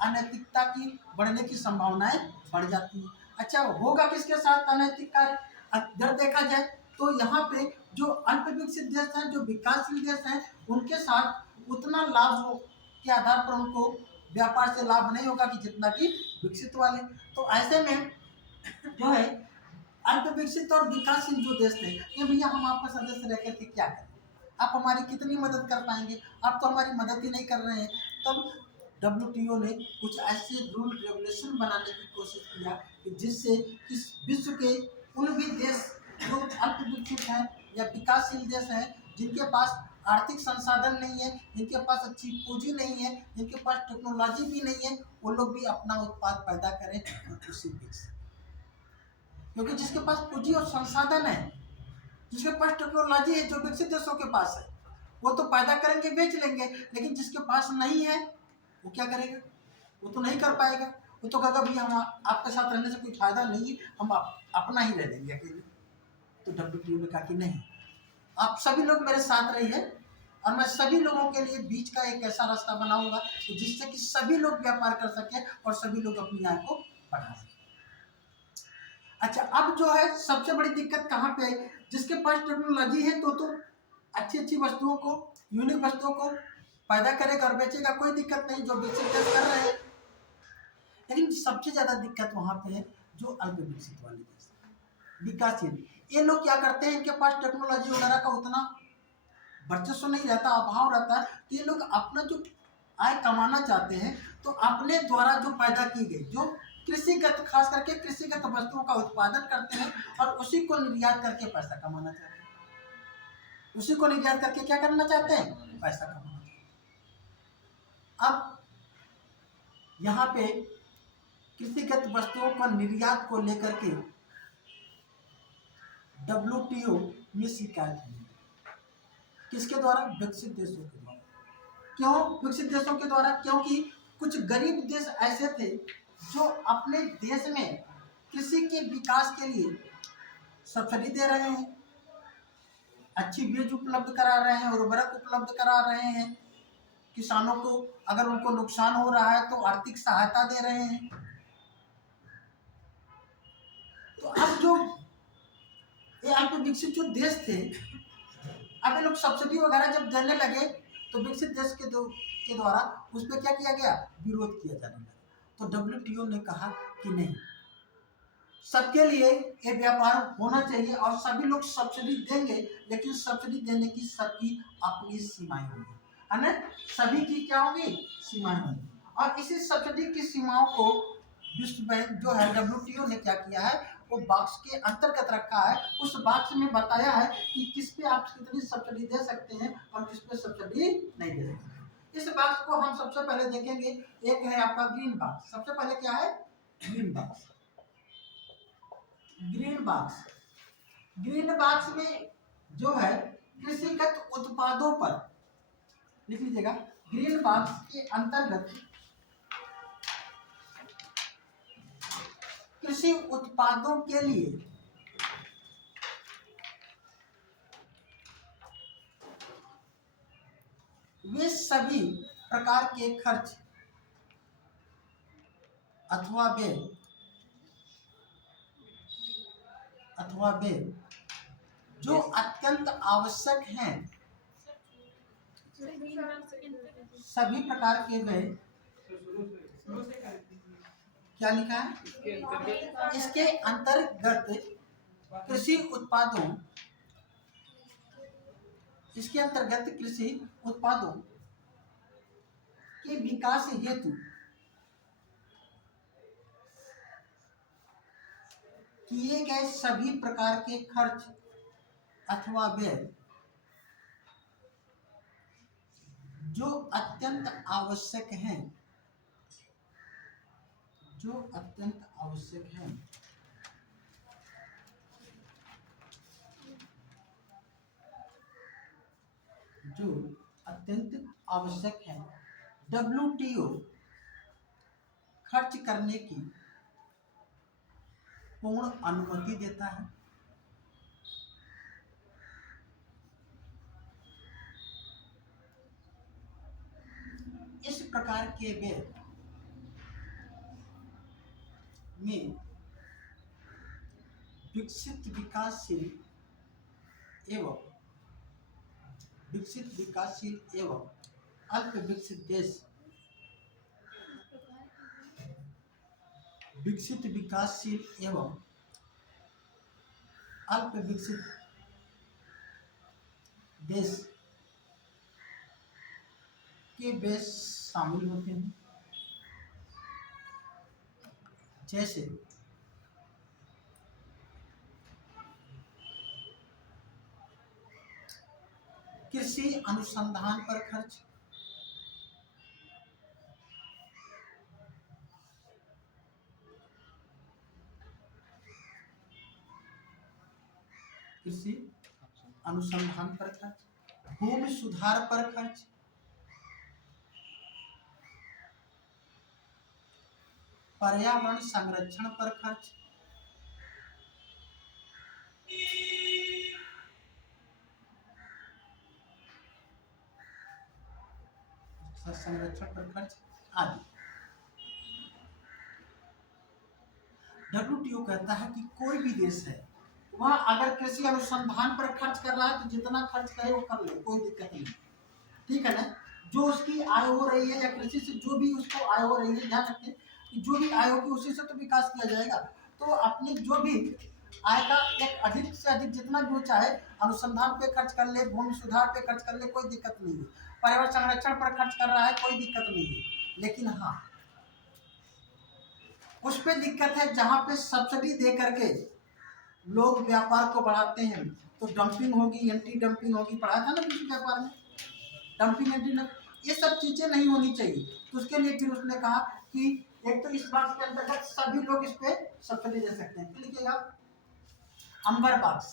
अनैतिकता की बढ़ने की संभावनाएं बढ़ जाती हैं। अच्छा, होगा किसके साथ अनैतिक कार्य? अगर देखा जाए तो यहाँ पे जो अल्प विकसित देश हैं, जो विकासशील देश हैं, उनके साथ उतना लाभ के आधार पर उनको व्यापार से लाभ नहीं होगा कि जितना कि विकसित वाले। तो ऐसे में जो है अल्प विकसित और विकासशील जो देश थे, ये भैया हम आपका सदस्य रह करके क्या करें, आप हमारी कितनी मदद कर पाएंगे, आप तो हमारी मदद ही नहीं कर रहे हैं। तब WTO ने कुछ ऐसे रूल रेगुलेशन बनाने की कोशिश किया कि जिससे इस विश्व के उन भी देश जो अल्प विकसित हैं या विकासशील देश हैं, जिनके पास आर्थिक संसाधन नहीं है, जिनके पास अच्छी पूंजी नहीं है, जिनके पास टेक्नोलॉजी भी नहीं है, वो लोग भी अपना उत्पाद पैदा करें और उसी बेच सकें। क्योंकि जिसके पास पूंजी और संसाधन है, जिसके पास टेक्नोलॉजी है, जो विकसित देशों के पास है, वो तो पैदा करेंगे, बेच लेंगे। लेकिन जिसके पास नहीं है वो क्या करेगा? वो तो नहीं कर पाएगा। वो तो कहेगा भैया हम आपके साथ रहने से कोई फायदा नहीं है, हम अपना ही रह लेंगे अकेले। तो WTO ने कहा कि नहीं, आप सभी लोग मेरे साथ रहिए और मैं सभी लोगों के लिए बीच का एक ऐसा रास्ता बनाऊंगा जिससे कि सभी लोग व्यापार कर सकें और सभी लोग अपनी आय को बढ़ा सकें। अच्छा, अब जो है सबसे बड़ी दिक्कत कहाँ पे है? जिसके पास टेक्नोलॉजी है तो अच्छी अच्छी वस्तुओं को, यूनिक वस्तुओं को पैदा करेगा और बेचेगा, कोई दिक्कत नहीं, जो विकसित देश कर रहे हैं। लेकिन सबसे ज़्यादा दिक्कत वहाँ पे है जो अल्प विकसित वाले देश, विकासशील। ये लोग क्या करते हैं, इनके पास टेक्नोलॉजी वगैरह का उतना वर्चस्व नहीं रहता, अभाव रहता है, तो ये लोग अपना जो आय कमाना चाहते हैं तो अपने द्वारा जो पैदा की गई, जो कृषिगत, खास करके कृषिगत वस्तुओं का उत्पादन करते हैं और उसी को निर्यात करके पैसा कमाना चाहते हैं। उसी को निर्यात करके क्या करना चाहते हैं? पैसा कमाना चाहते हैं। अब यहाँ पे कृषिगत वस्तुओं का निर्यात को लेकर के WTO में शिकायत हुई। किसके द्वारा? विकसित देशों के द्वारा। क्यों विकसित देशों के द्वारा? क्योंकि कुछ गरीब देश ऐसे थे जो अपने देश में कृषि के विकास के लिए सब्सिडी दे रहे हैं, अच्छी बीज उपलब्ध करा रहे हैं, उर्वरक उपलब्ध करा रहे हैं, किसानों को अगर उनको नुकसान हो रहा है तो आर्थिक सहायता दे रहे हैं। तो अब जो ये अल्प विकसित जो देश थे, अब ये लोग सब्सिडी वगैरह जब देने लगे तो विकसित देश के द्वारा उस पर क्या किया गया? विरोध किया जाने लगा। तो WTO ने कहा कि नहीं, सबके लिए ये व्यापार होना चाहिए और सभी लोग सब्सिडी देंगे, लेकिन सब्सिडी देने की सबकी अपनी सीमाएं होंगी, है ना? सभी की क्या होगी? सीमाएं होंगी। और इसी सब्सिडी की सीमाओं को विश्व बैंक जो है, WTO ने क्या किया है, वो बॉक्स के अंतर्गत रखा है। उस बॉक्स में बताया है कि किस पे आप कितनी सब्सिडी दे सकते हैं और किस पे सब्सिडी नहीं दे सकते। इस बॉक्स को हम सबसे पहले देखेंगे। एक है आपका ग्रीन बॉक्स। सबसे पहले क्या है? Green box. Green box, green box में जो है कृषिगत उत्पादों पर, लिख लीजिएगा, ग्रीन बॉक्स के अंतर्गत कृषि उत्पादों के लिए वे सभी प्रकार के खर्च अथवा व्यय जो अत्यंत आवश्यक हैं, सभी प्रकार के व्यय, क्या लिखा है, इसके अंतर्गत कृषि उत्पादों के विकास हेतु किए गए सभी प्रकार के खर्च अथवा व्यय जो अत्यंत आवश्यक हैं, जो अत्यंत आवश्यक हैं, जो अत्यंत आवश्यक है, WTO खर्च करने की पूर्ण अनुमति देता है। इस प्रकार के व्यय में विकसित विकासशील एवं अल्प विकसित देश, विकसित विकासशील एवं अल्प विकसित देश के देश शामिल होते हैं, जैसे कृषि अनुसंधान पर खर्च, कृषि अनुसंधान पर खर्च, भूमि सुधार पर खर्च, पर्यावरण संरक्षण पर खर्च, संरक्षण पर खर्च आदि। WTO कहता है कि कोई भी देश है वह अगर कृषि अनुसंधान पर खर्च कर रहा है तो जितना खर्च करे वो कर ले, कोई दिक्कत नहीं, ठीक है ना। जो उसकी आय हो रही है या कृषि से जो भी उसको आय हो रही है, ध्यान रखें कि जो भी आय होगी उसी से तो विकास किया जाएगा। तो अपनी जो भी आय का एक अधिक से अधिक जितना भी वो चाहे अनुसंधान पे खर्च कर ले, भूमि सुधार पे खर्च कर ले, कोई दिक्कत नहीं है। पर्यावरण संरक्षण पर खर्च कर रहा है, कोई दिक्कत नहीं है। लेकिन हाँ, उस पे दिक्कत है जहां पे सब्सिडी दे करके लोग व्यापार को बढ़ाते हैं, तो डंपिंग होगी, एंटी डंपिंग होगी। पढ़ा था ना किसी व्यापार में, डंपिंग एंटी डंपिंग, ये सब चीजें नहीं होनी चाहिए। तो उसके लिए फिर उसने कहा कि एक तो इस बात के अंतर्गत सभी लोग इस पे सब्सिडी दे सकते हैं। लिखिएगा अंबर बाक्स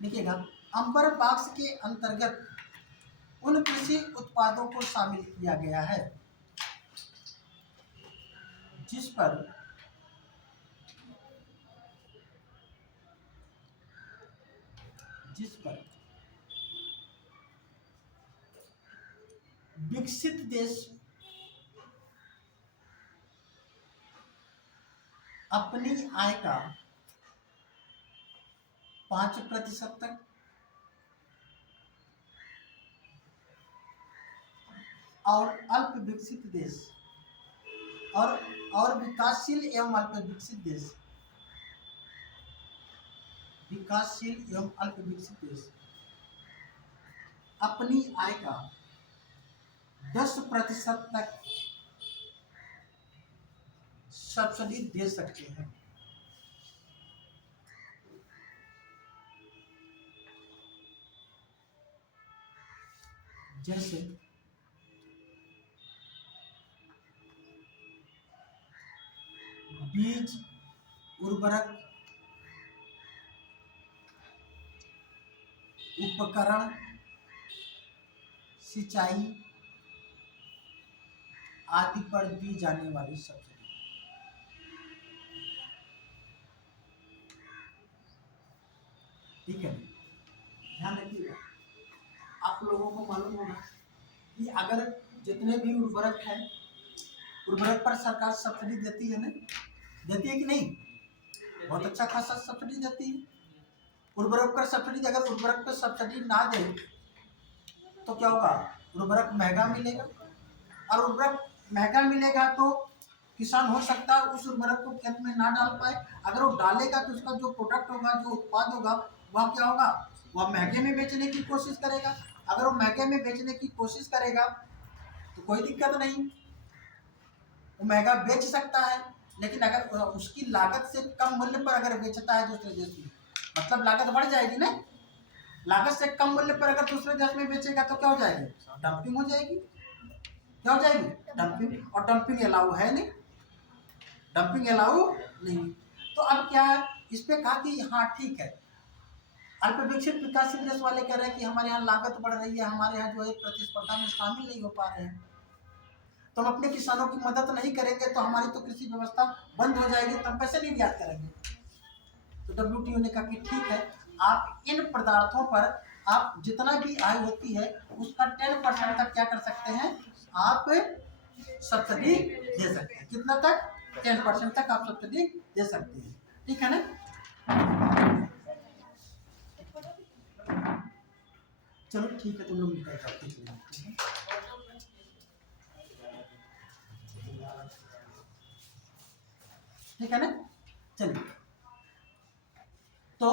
लिखिएगा। अंबर बाक्स के अंतर्गत उन कृषि उत्पादों को शामिल किया गया है जिस पर विकसित देश अपनी आय का 5% तक और अल्प विकसित देश और विकासशील एवं अल्प विकसित देश, अपनी आय का 10% तक सब्सिडी दे सकते हैं। जैसे बीज, उर्वरक, उपकरण, सिंचाई, आदि पर दी जाने वाली सब्सिडी। ठीक है, ध्यान रखिएगा। आप लोगों को मालूम होगा कि अगर जितने भी उर्वरक हैं, उर्वरक पर सरकार सब्सिडी देती है ना, देती है कि नहीं? बहुत अच्छा खासा सब्सिडी देती है। उर्वरक पर सब्सिडी, अगर उर्वरक पर सब्सिडी ना दे तो क्या होगा? उर्वरक महंगा मिलेगा, और उर्वरक महंगा मिलेगा तो किसान हो सकता है उस उर्वरक को खेत में ना डाल पाए। अगर वो डालेगा तो उसका जो प्रोडक्ट होगा, जो उत्पाद होगा, वह क्या होगा? वह महंगे में बेचने की कोशिश करेगा। अगर वो महंगे में बेचने की कोशिश करेगा तो कोई दिक्कत नहीं, वो महंगा बेच सकता है। लेकिन अगर उसकी लागत से कम मूल्य पर अगर बेचता है दूसरे देश में, मतलब लागत बढ़ जाएगी ना। लागत से कम मूल्य पर अगर दूसरे देश में बेचेगा तो क्या हो जाएगी? डंपिंग हो जाएगी। क्या हो जाएगी? डंपिंग। और डंपिंग अलाउ है नहीं, डंपिंग अलाउ नहीं। तो अब क्या है, इस पे कहा कि हाँ ठीक है, अल्प विकसित विकासशील देश वाले कह रहे हैं कि हमारे यहाँ लागत बढ़ रही है, हमारे यहाँ जो है प्रतिस्पर्धा में शामिल नहीं हो पा रहे हैं, तो हम अपने किसानों की मदद नहीं करेंगे तो हमारी तो कृषि व्यवस्था बंद हो जाएगी, तो हम कैसे निर्यात करेंगे? तो WTO ने कहा कि ठीक है, आप इन पदार्थों पर आप जितना भी आय होती है उसका 10% तक क्या कर सकते हैं? आप सब्सिडी दे सकते हैं। कितना तक? 10% तक आप सब्सिडी दे सकते हैं। ठीक है ना? चलो ठीक है, तुम लोग निकल जाते हैं। ठीक है ना? चलिए, तो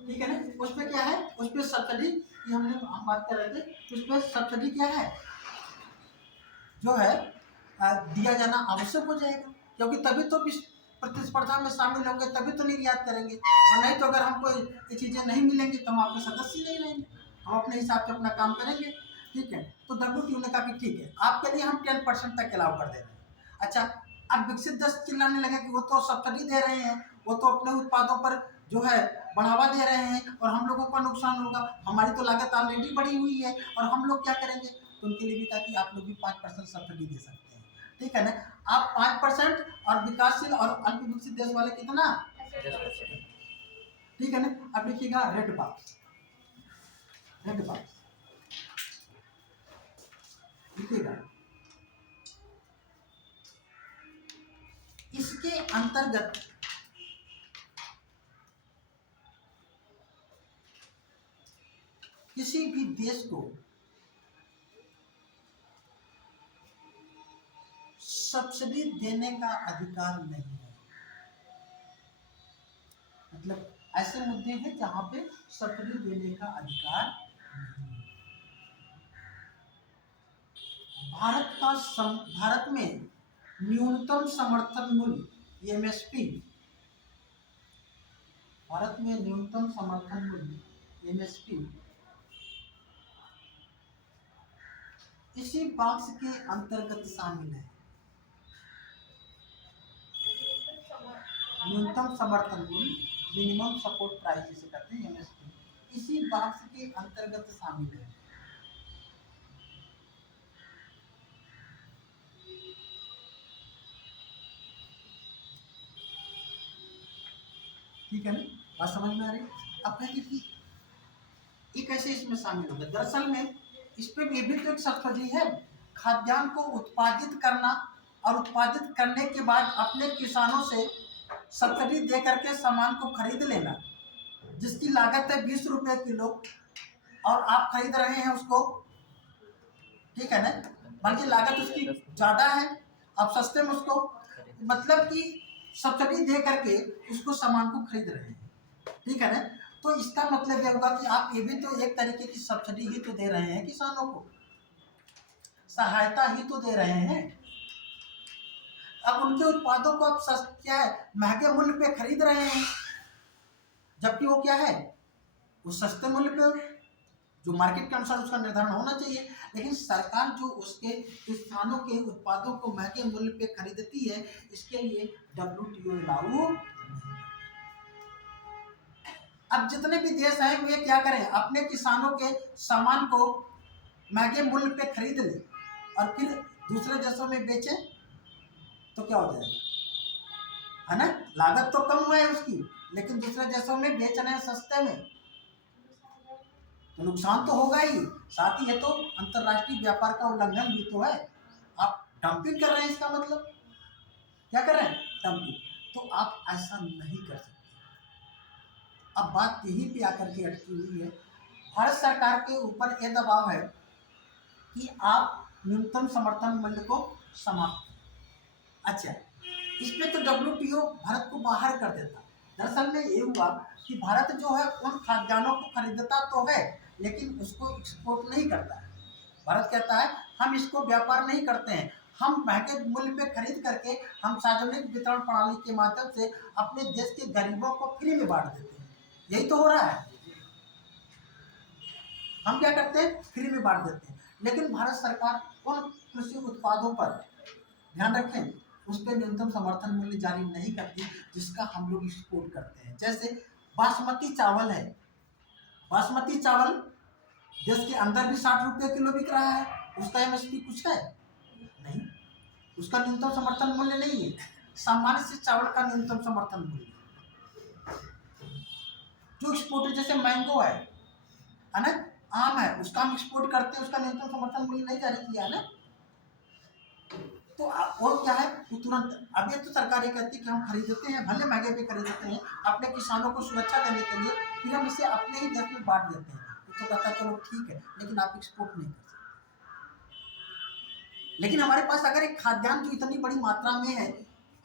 ठीक है ना, उसमें क्या है? उसमें सब्सिडी की हम बात कर रहे थे। उसमें सब्सिडी क्या है, जो है दिया जाना आवश्यक हो जाएगा, क्योंकि तभी तो प्रतिस्पर्धा में शामिल होंगे, तभी तो निर्यात करेंगे। और नहीं तो अगर हमको ये चीज़ें नहीं मिलेंगी तो हम आपके सदस्य नहीं रहेंगे, हम अपने हिसाब से अपना काम करेंगे। ठीक है, तो WTO ने कहा कि ठीक है, आपके लिए हम 10% तक अलाउ कर दे रहे हैं। अच्छा, अब विकसित देश चिल्लाने लगे कि वो तो सब्सिडी दे रहे हैं, वो तो अपने उत्पादों पर जो है बढ़ावा दे रहे हैं और हम लोगों का नुकसान होगा, हमारी तो लागत ऑलरेडी बढ़ी हुई है और हम लोग क्या करेंगे? तो उनके लिए भी कहा कि आप लोग भी 5% सब्सिडी दे सकते हैं। ठीक है ना? आप 5% और विकासशील और अल्प विकसित देश वाले कितना? ठीक है ना? अब लिखिएगा रेड बॉक्स, रेड बॉक्स लिखिएगा। इसके अंतर्गत किसी भी देश को सब्सिडी देने का अधिकार नहीं है। मतलब ऐसे मुद्दे हैं जहां पे सब्सिडी देने का अधिकार नहीं है। भारत में न्यूनतम समर्थन मूल्य MSP, भारत में न्यूनतम समर्थन मूल्य MSP इसी बॉक्स के अंतर्गत शामिल है। न्यूनतम समर्थन मूल्य, मिनिमम सपोर्ट प्राइस जिसे कहते हैं, MSP, इसी बॉक्स के अंतर्गत शामिल है। ठीक है ना? बात समझ में आ रही? अब कहेंगे कि ये कैसे इसमें शामिल हो गया? दरअसल में इस पे भी तो एक सब्सिडी है। खाद्यान्न को उत्पादित करना और उत्पादित करने के बाद अपने किसानों से सब्सिडी दे करके सामान को खरीद लेना, जिसकी लागत है 20 रुपये किलो और आप खरीद रहे हैं उसको, ठीक है ना, बल्कि लागत उसकी ज़्यादा है, आप सस्ते में उसको, मतलब कि सब्सिडी दे करके उसको सामान को खरीद रहे हैं, ठीक है ना। तो इसका मतलब यह होगा कि आप ये भी तो एक तरीके की सब्सिडी ही तो दे रहे हैं, किसानों को सहायता ही तो दे रहे हैं। अब उनके उत्पादों को आप क्या है, महंगे मूल्य पे खरीद रहे हैं, जबकि वो क्या है, वो सस्ते मूल्य पे जो मार्केट के अनुसार उसका निर्धारण होना चाहिए, लेकिन सरकार जो उसके किसानों के उत्पादों को महंगे मूल्य पे खरीदती है, इसके लिए WTO लागू। अब जितने भी देश हैं वे क्या करें, अपने किसानों के सामान को महंगे मूल्य पे खरीद लें, और फिर दूसरे देशों में बेचे तो क्या हो जाएगा, है ना। लागत तो कम हुआ है उसकी, लेकिन दूसरे देशों में बेच रहे हैं सस्ते में, तो नुकसान तो होगा ही। साथ ही ये तो अंतर्राष्ट्रीय व्यापार का उल्लंघन भी तो है। आप डंपिंग कर रहे हैं, इसका मतलब क्या कर रहे हैं, डंपिंग। तो आप ऐसा नहीं कर सकते। अब बात यहीं पे आकर के अटकी हुई है। भारत सरकार के ऊपर यह दबाव है कि आप न्यूनतम समर्थन मूल्य को समाप्त करें। अच्छा, इसमें तो WTO भारत को बाहर कर देता। दरअसल में ये हुआ कि भारत जो है उन खाद्यान्नों को खरीदता तो है, लेकिन उसको एक्सपोर्ट नहीं करता है। भारत कहता है हम इसको व्यापार नहीं करते हैं, हम महंगे मूल्य पे खरीद करके हम सार्वजनिक वितरण प्रणाली के माध्यम से अपने देश के गरीबों को फ्री में बांट देते हैं। यही तो हो रहा है, हम क्या करते हैं, फ्री में बांट देते हैं। लेकिन भारत सरकार उन कृषि उत्पादों पर ध्यान रखें, उस पर न्यूनतम समर्थन मूल्य जारी नहीं करती जिसका हम लोग एक्सपोर्ट करते हैं। जैसे बासमती चावल है, बासमती चावल देश के अंदर भी 60 रुपये किलो बिक रहा है, उसका MSP कुछ है नहीं, उसका न्यूनतम समर्थन मूल्य नहीं है। सामान्य से चावल का न्यूनतम समर्थन मूल्य जो एक्सपोर्ट, जैसे मैंगो है ना, आम है, उसका हम एक्सपोर्ट करते हैं, उसका न्यूनतम समर्थन मूल्य नहीं जारी किया है ना। तो और क्या है, वो तुरंत अब ये तो सरकार ये कहती है कि हम खरीदते हैं, भले महंगे पे खरीदते हैं अपने किसानों को सुरक्षा देने के लिए, फिर हम इसे अपने ही देश में बांट देते हैं। तो कहता है चलो ठीक है, लेकिन आप एक्सपोर्ट नहीं कर सकते। लेकिन हमारे पास अगर एक खाद्यान्न जो इतनी बड़ी मात्रा में है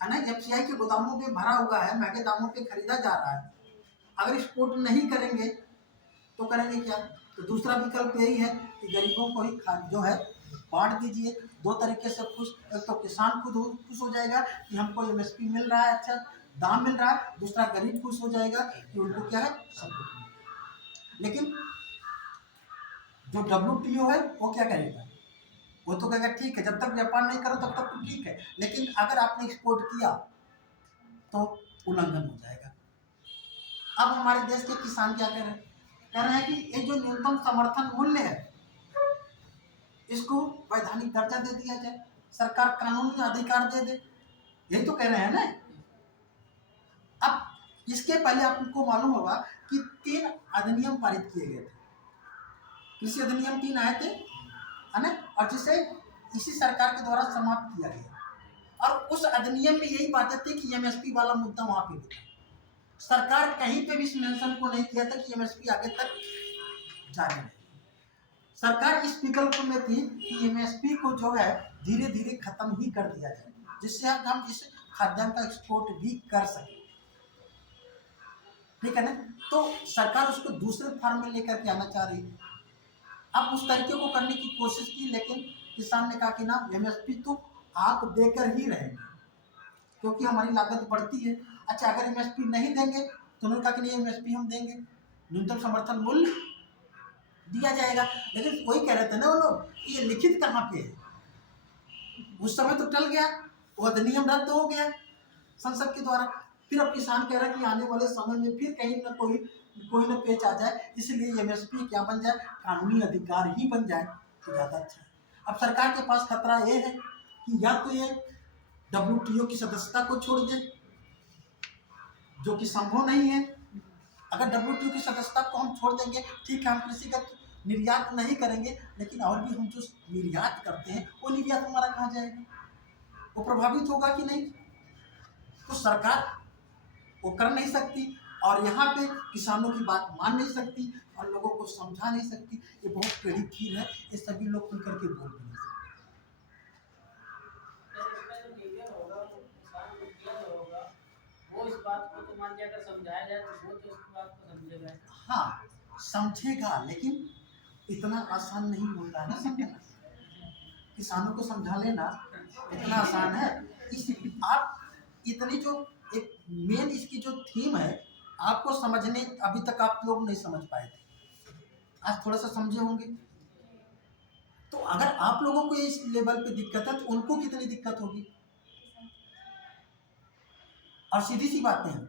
ना, FCI के गोदामों में भरा हुआ है, महंगे दामों पे खरीदा जा रहा है, अगर एक्सपोर्ट नहीं करेंगे तो करेंगे क्या। तो दूसरा विकल्प यही है कि गरीबों को ही जो है बांट दीजिए। दो तरीके से खुश, एक तो किसान खुद खुश हो जाएगा कि हमको MSP मिल रहा है, अच्छा दाम मिल रहा है, दूसरा गरीब खुश हो जाएगा कि उनको क्या है, सब कुछ। लेकिन जो WTO है वो क्या करेगा, वो तो कहेगा ठीक है, जब तक व्यापार नहीं करो तब तक तो ठीक है, लेकिन अगर आपने एक्सपोर्ट किया तो उल्लंघन हो जाएगा। अब हमारे देश के किसान क्या कह रहे हैं कि ये जो न्यूनतम समर्थन मूल्य है इसको वैधानिक दर्जा दे दिया जाए, सरकार कानूनी अधिकार दे दे, यही तो कह रहे हैं ना। अब इसके पहले आपको मालूम होगा कि 3 अधिनियम पारित किए गए थे, कृषि अधिनियम 3 आए थे, है ना, और जिसे इसी सरकार के द्वारा समाप्त किया गया। और उस अधिनियम में यही बातें थी कि MSP वाला मुद्दा वहां पे था। सरकार कहीं पे भी इस मेंशन को नहीं किया था कि MSP आगे तक जारी रहे। सरकार इस विकल्प में थी कि MSP को जो है धीरे धीरे खत्म ही कर दिया जाए, जिससे हम इस खाद्यान्न का एक्सपोर्ट भी कर सके, ठीक है ना। तो सरकार उसको दूसरे फॉर्म में लेकर के आना चाह रही है। अब उस तरीके को करने की कोशिश की, लेकिन किसान ने कहा कि ना, MSP तो आप देकर ही रहेंगे क्योंकि हमारी लागत बढ़ती है। अच्छा, अगर MSP नहीं देंगे तो उन्होंने कहा कि नहीं, MSP हम देंगे, न्यूनतम समर्थन मूल्य दिया जाएगा। लेकिन वही कह रहे थे ना वो लोग, ये लिखित कहाँ पे है। उस समय तो टल गया, वो अधिनियम रद्द हो गया संसद के द्वारा। फिर अब किसान कह रहा है कि आने वाले समय में फिर कहीं ना कोई ना पेच आ जाए, इसलिए MSP क्या बन जाए, कानूनी अधिकार ही बन जाए तो ज़्यादा अच्छा है। अब सरकार के पास खतरा ये है कि या तो ये WTO की सदस्यता को छोड़ दे, जो कि संभव नहीं है। अगर WTO की सदस्यता को हम छोड़ देंगे, ठीक है, हम कृषिगत निर्यात नहीं करेंगे, लेकिन और भी हम जो निर्यात करते हैं वो निर्यात हमारा कहाँ जाएगा, वो प्रभावित होगा कि नहीं। तो सरकार वो कर नहीं सकती और यहाँ पे किसानों की बात मान नहीं सकती और लोगों को समझा नहीं सकती। ये बहुत टेढ़ी खीर है, ये सभी लोग खुल करके बोल भी नहीं सकते। वो इस बात को तो मान के अगर समझाया जाए तो वो तो उस बात को समझेगा। हाँ, समझेगा, लेकिन इतना आसान नहीं होता है ना समझना। किसानों को समझा लेना इतना आसान है। इस आप इतनी जो एक मेन इसकी जो थीम है, आपको समझने अभी तक आप लोग नहीं समझ पाए थे, आज थोड़ा सा समझे होंगे। तो अगर आप लोगों को इस लेवल पे दिक्कत है तो उनको कितनी दिक्कत होगी। और सीधी सी बातें हैं,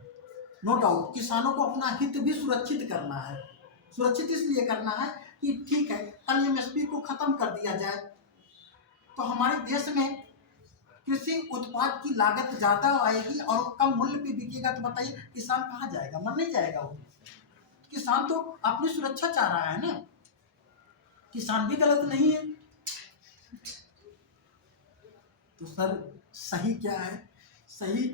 नो डाउट किसानों को अपना हित भी सुरक्षित करना है। सुरक्षित इसलिए करना है कि ठीक है, कल MSP को खत्म कर दिया जाए, तो हमारे देश में कृषि उत्पाद की लागत ज्यादा आएगी और कम मूल्य पे बिकेगा, तो बताइए किसान कहाँ जाएगा? मर नहीं जाएगा वो? किसान तो अपनी सुरक्षा चाह रहा है ना, किसान भी गलत नहीं है। तो सर सही क्या है? सही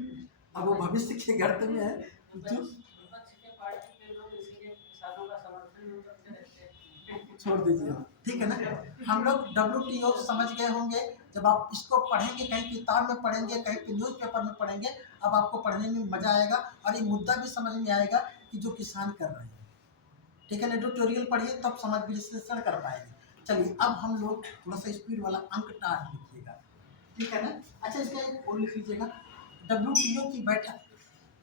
अब वो भविष्य के गर्त में है जो विपक्ष के पार्टी के लोग इसीलिए किसानों का समर्थन नहीं करते रहते हैं। छोड़ दीजिए, ठीक है ना। हम लोग WTO समझ गए होंगे, जब आप इसको पढ़ेंगे, कहीं किताब में पढ़ेंगे, कहीं पे न्यूज़पेपर में पढ़ेंगे, अब आपको पढ़ने में मजा आएगा और ये मुद्दा भी समझ में आएगा कि जो किसान कर रहे हैं, ठीक है ना। एडिटोरियल पढ़िए तब समझ विश्लेषण कर पाएंगे। चलिए अब हम लोग थोड़ा सा स्पीड वाला अंक टाट लिखिएगा, ठीक है ना। अच्छा इसका एक और लिख लीजिएगा, WTO की बैठक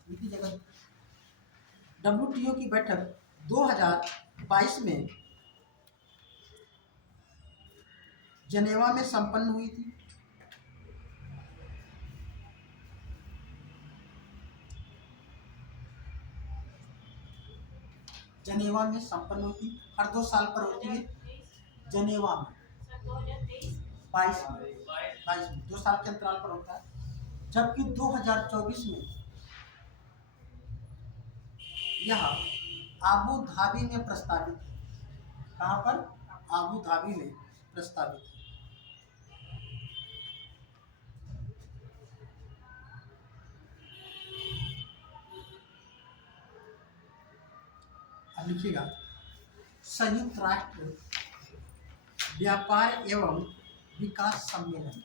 लिख लीजिएगा। WTO की बैठक 2022 में जनेवा में संपन्न हुई थी। जनेवा में संपन्न हुई थी, हर 2 साल पर होती है। जनेवा में सर 2023 22 में 2 साल के अंतराल पर होता है। जबकि 2024 में यह आबू धाबी में प्रस्तावित है। कहाँ पर? आबू धाबी में प्रस्तावित है। अब लिखिएगा, संयुक्त राष्ट्र व्यापार एवं विकास सम्मेलन,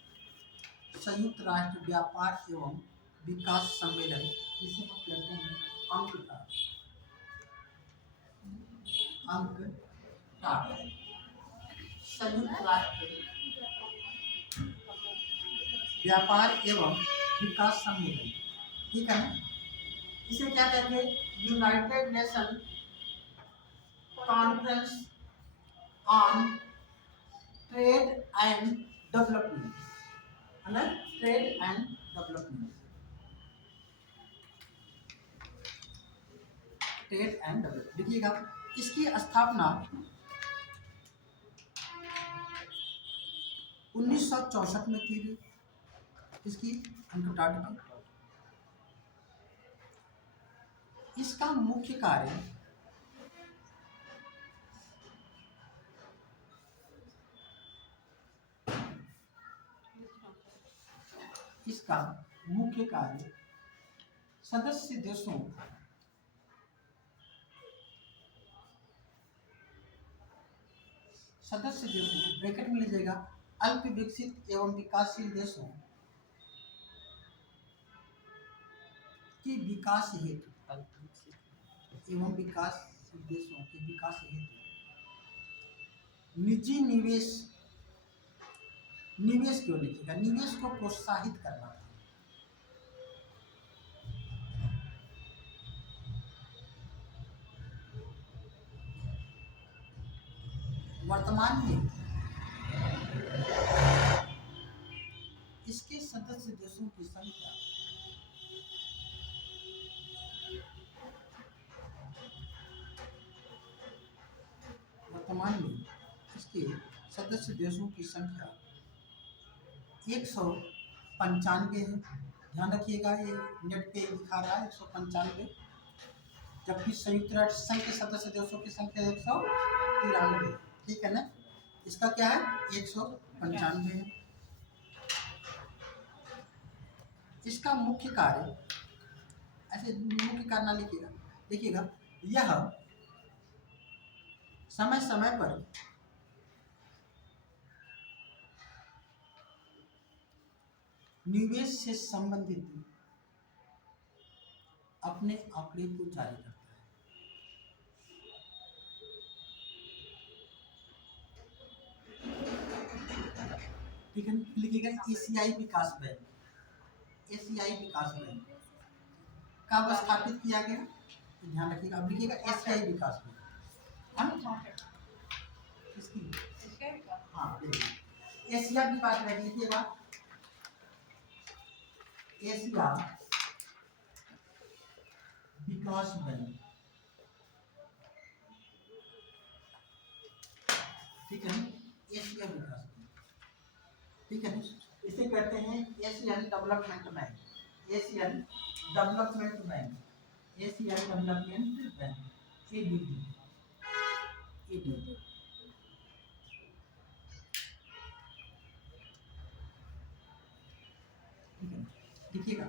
संयुक्त राष्ट्र व्यापार एवं विकास सम्मेलन, जिसे हम कहते हैं अंकटाड, अंकटाड, संयुक्त राष्ट्र व्यापार एवं विकास सम्मेलन, ठीक है ना। इसे क्या कहेंगे? United nation conference on trade and development, है ना, trade and development, trade and development. देखिएगा इसकी स्थापना 1964 में की गई। इसकी अंकटाड की। इसका मुख्य कार्य सदस्य देशों ब्रैकेट में लीजिएगा, अल्प विकसित एवं विकासशील देशों की विकास हेतु एवं विकासशील देशों के विकास हेतु निजी निवेश क्यों लिखिएगा? निवेश को प्रोत्साहित करना था। वर्तमान में इसके सदस्य देशों की संख्या संख्या 195 है। ध्यान रखिएगा, ये नेट पे दिखा रहा है 195, जबकि संयुक्त राष्ट्र संघ के सदस्य देशों की संख्या 193, ठीक है ना। इसका क्या है? 195 है। इसका मुख्य कार्य, ऐसे मुख्य कार्य ना लिखिएगा, देखिएगा यह समय समय पर निवेश से संबंधित अपने आंकड़े को जारी करता है। ठीक है, लिखिएगा एशियाई विकास बैंक। एशियाई विकास बैंक कब स्थापित किया गया? ध्यान रखिएगा। अब लिखिएगा एशियाई विकास बैंक। किसकी? हाँ, एशिया विकास बैंक लिखिएगा, एशिया विकास बैंक, ठीक है, एशिया विकास बैंक। ठीक है, इसे कहते हैं Asian development bank, Asian development bank, Asian development bank, ADB, ADB. ठीक है, देखिएगा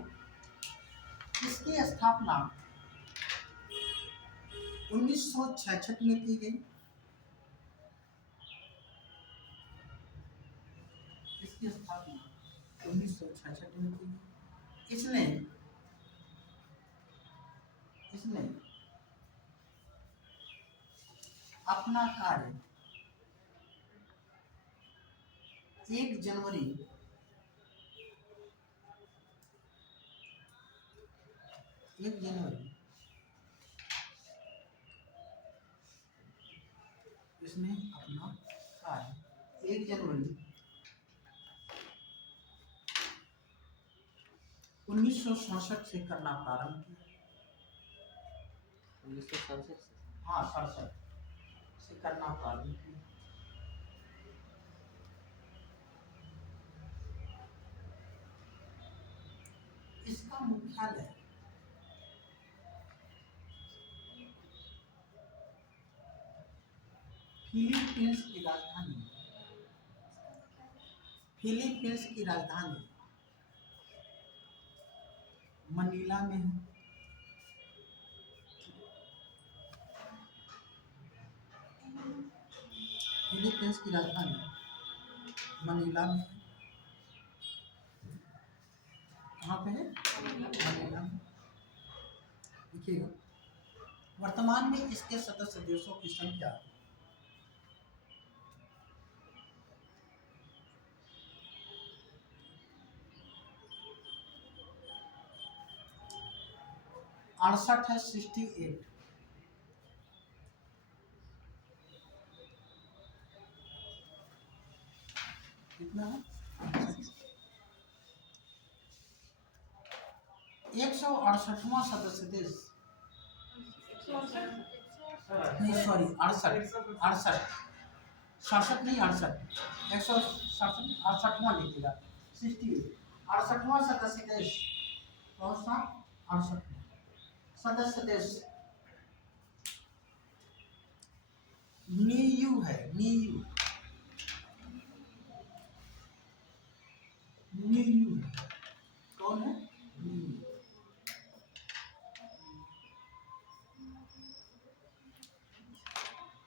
इसकी स्थापना 1966 में की गई। इसकी स्थापना 1966 में की गई। इसने अपना कार्य 1 जनवरी 1 जनवरी इसने अपना कार्य 1 जनवरी 1967 से करना प्रारंभ किया। 1967 से। हाँ 67 से करना प्रारंभ किया। इसका मुख्यालय फिलीपींस की राजधानी मनीला में है। फिलीपींस की राजधानी मनीला में है। कहाँ पे है? मनीला में। देखिएगा वर्तमान में इसके सदस्य देशों की संख्या 68 है, 68। कितना है? 168वां सदस्य देश, नहीं सॉरी 68 67 नहीं 68, 168वां लिखिएगा, 68 68वां सदस्य देश। कौन सा? 68 सदस्य देश नीयू है, नीयू कौन है? नीयू।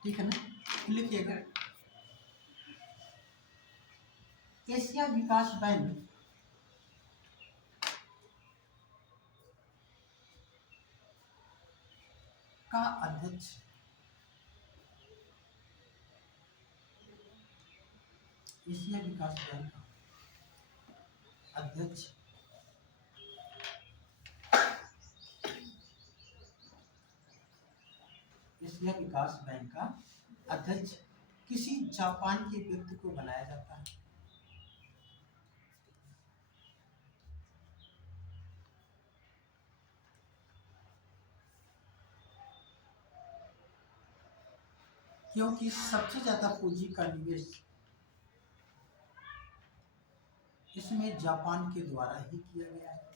ठीक है ना, लिखिएगा एशिया विकास बैंक का अध्यक्ष एशिया विकास बैंक का अध्यक्ष एशिया विकास बैंक का अध्यक्ष किसी जापान के व्यक्ति को बनाया जाता है। क्योंकि सबसे ज्यादा पूंजी का निवेश इसमें जापान के द्वारा ही किया गया है।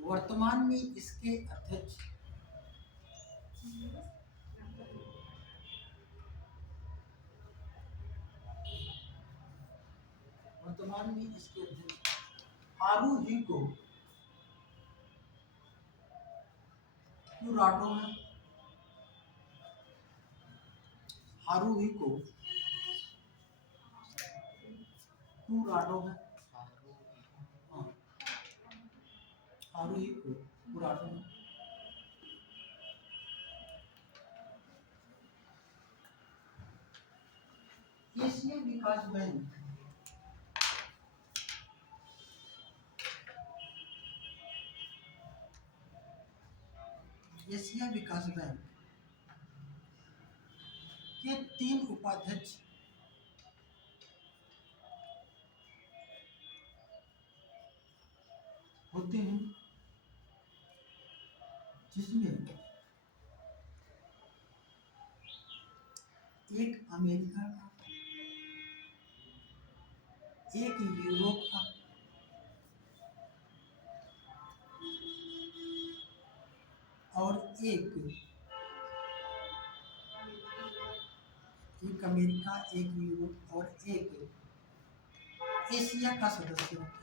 वर्तमान में इसके अध्यक्ष हारुहिको कुराटो है। हारुहिको कुराटो है। हाँ, हारुहिको कुराटो है। एशिया विकास बैंक एशिया विकास बैंक के 3 उपाध्यक्ष होते हैं। जिसमें एक अमेरिका का, एक यूरोप का, और एक अमेरिका, एक यूरोप और एक एशिया का सदस्य होता है।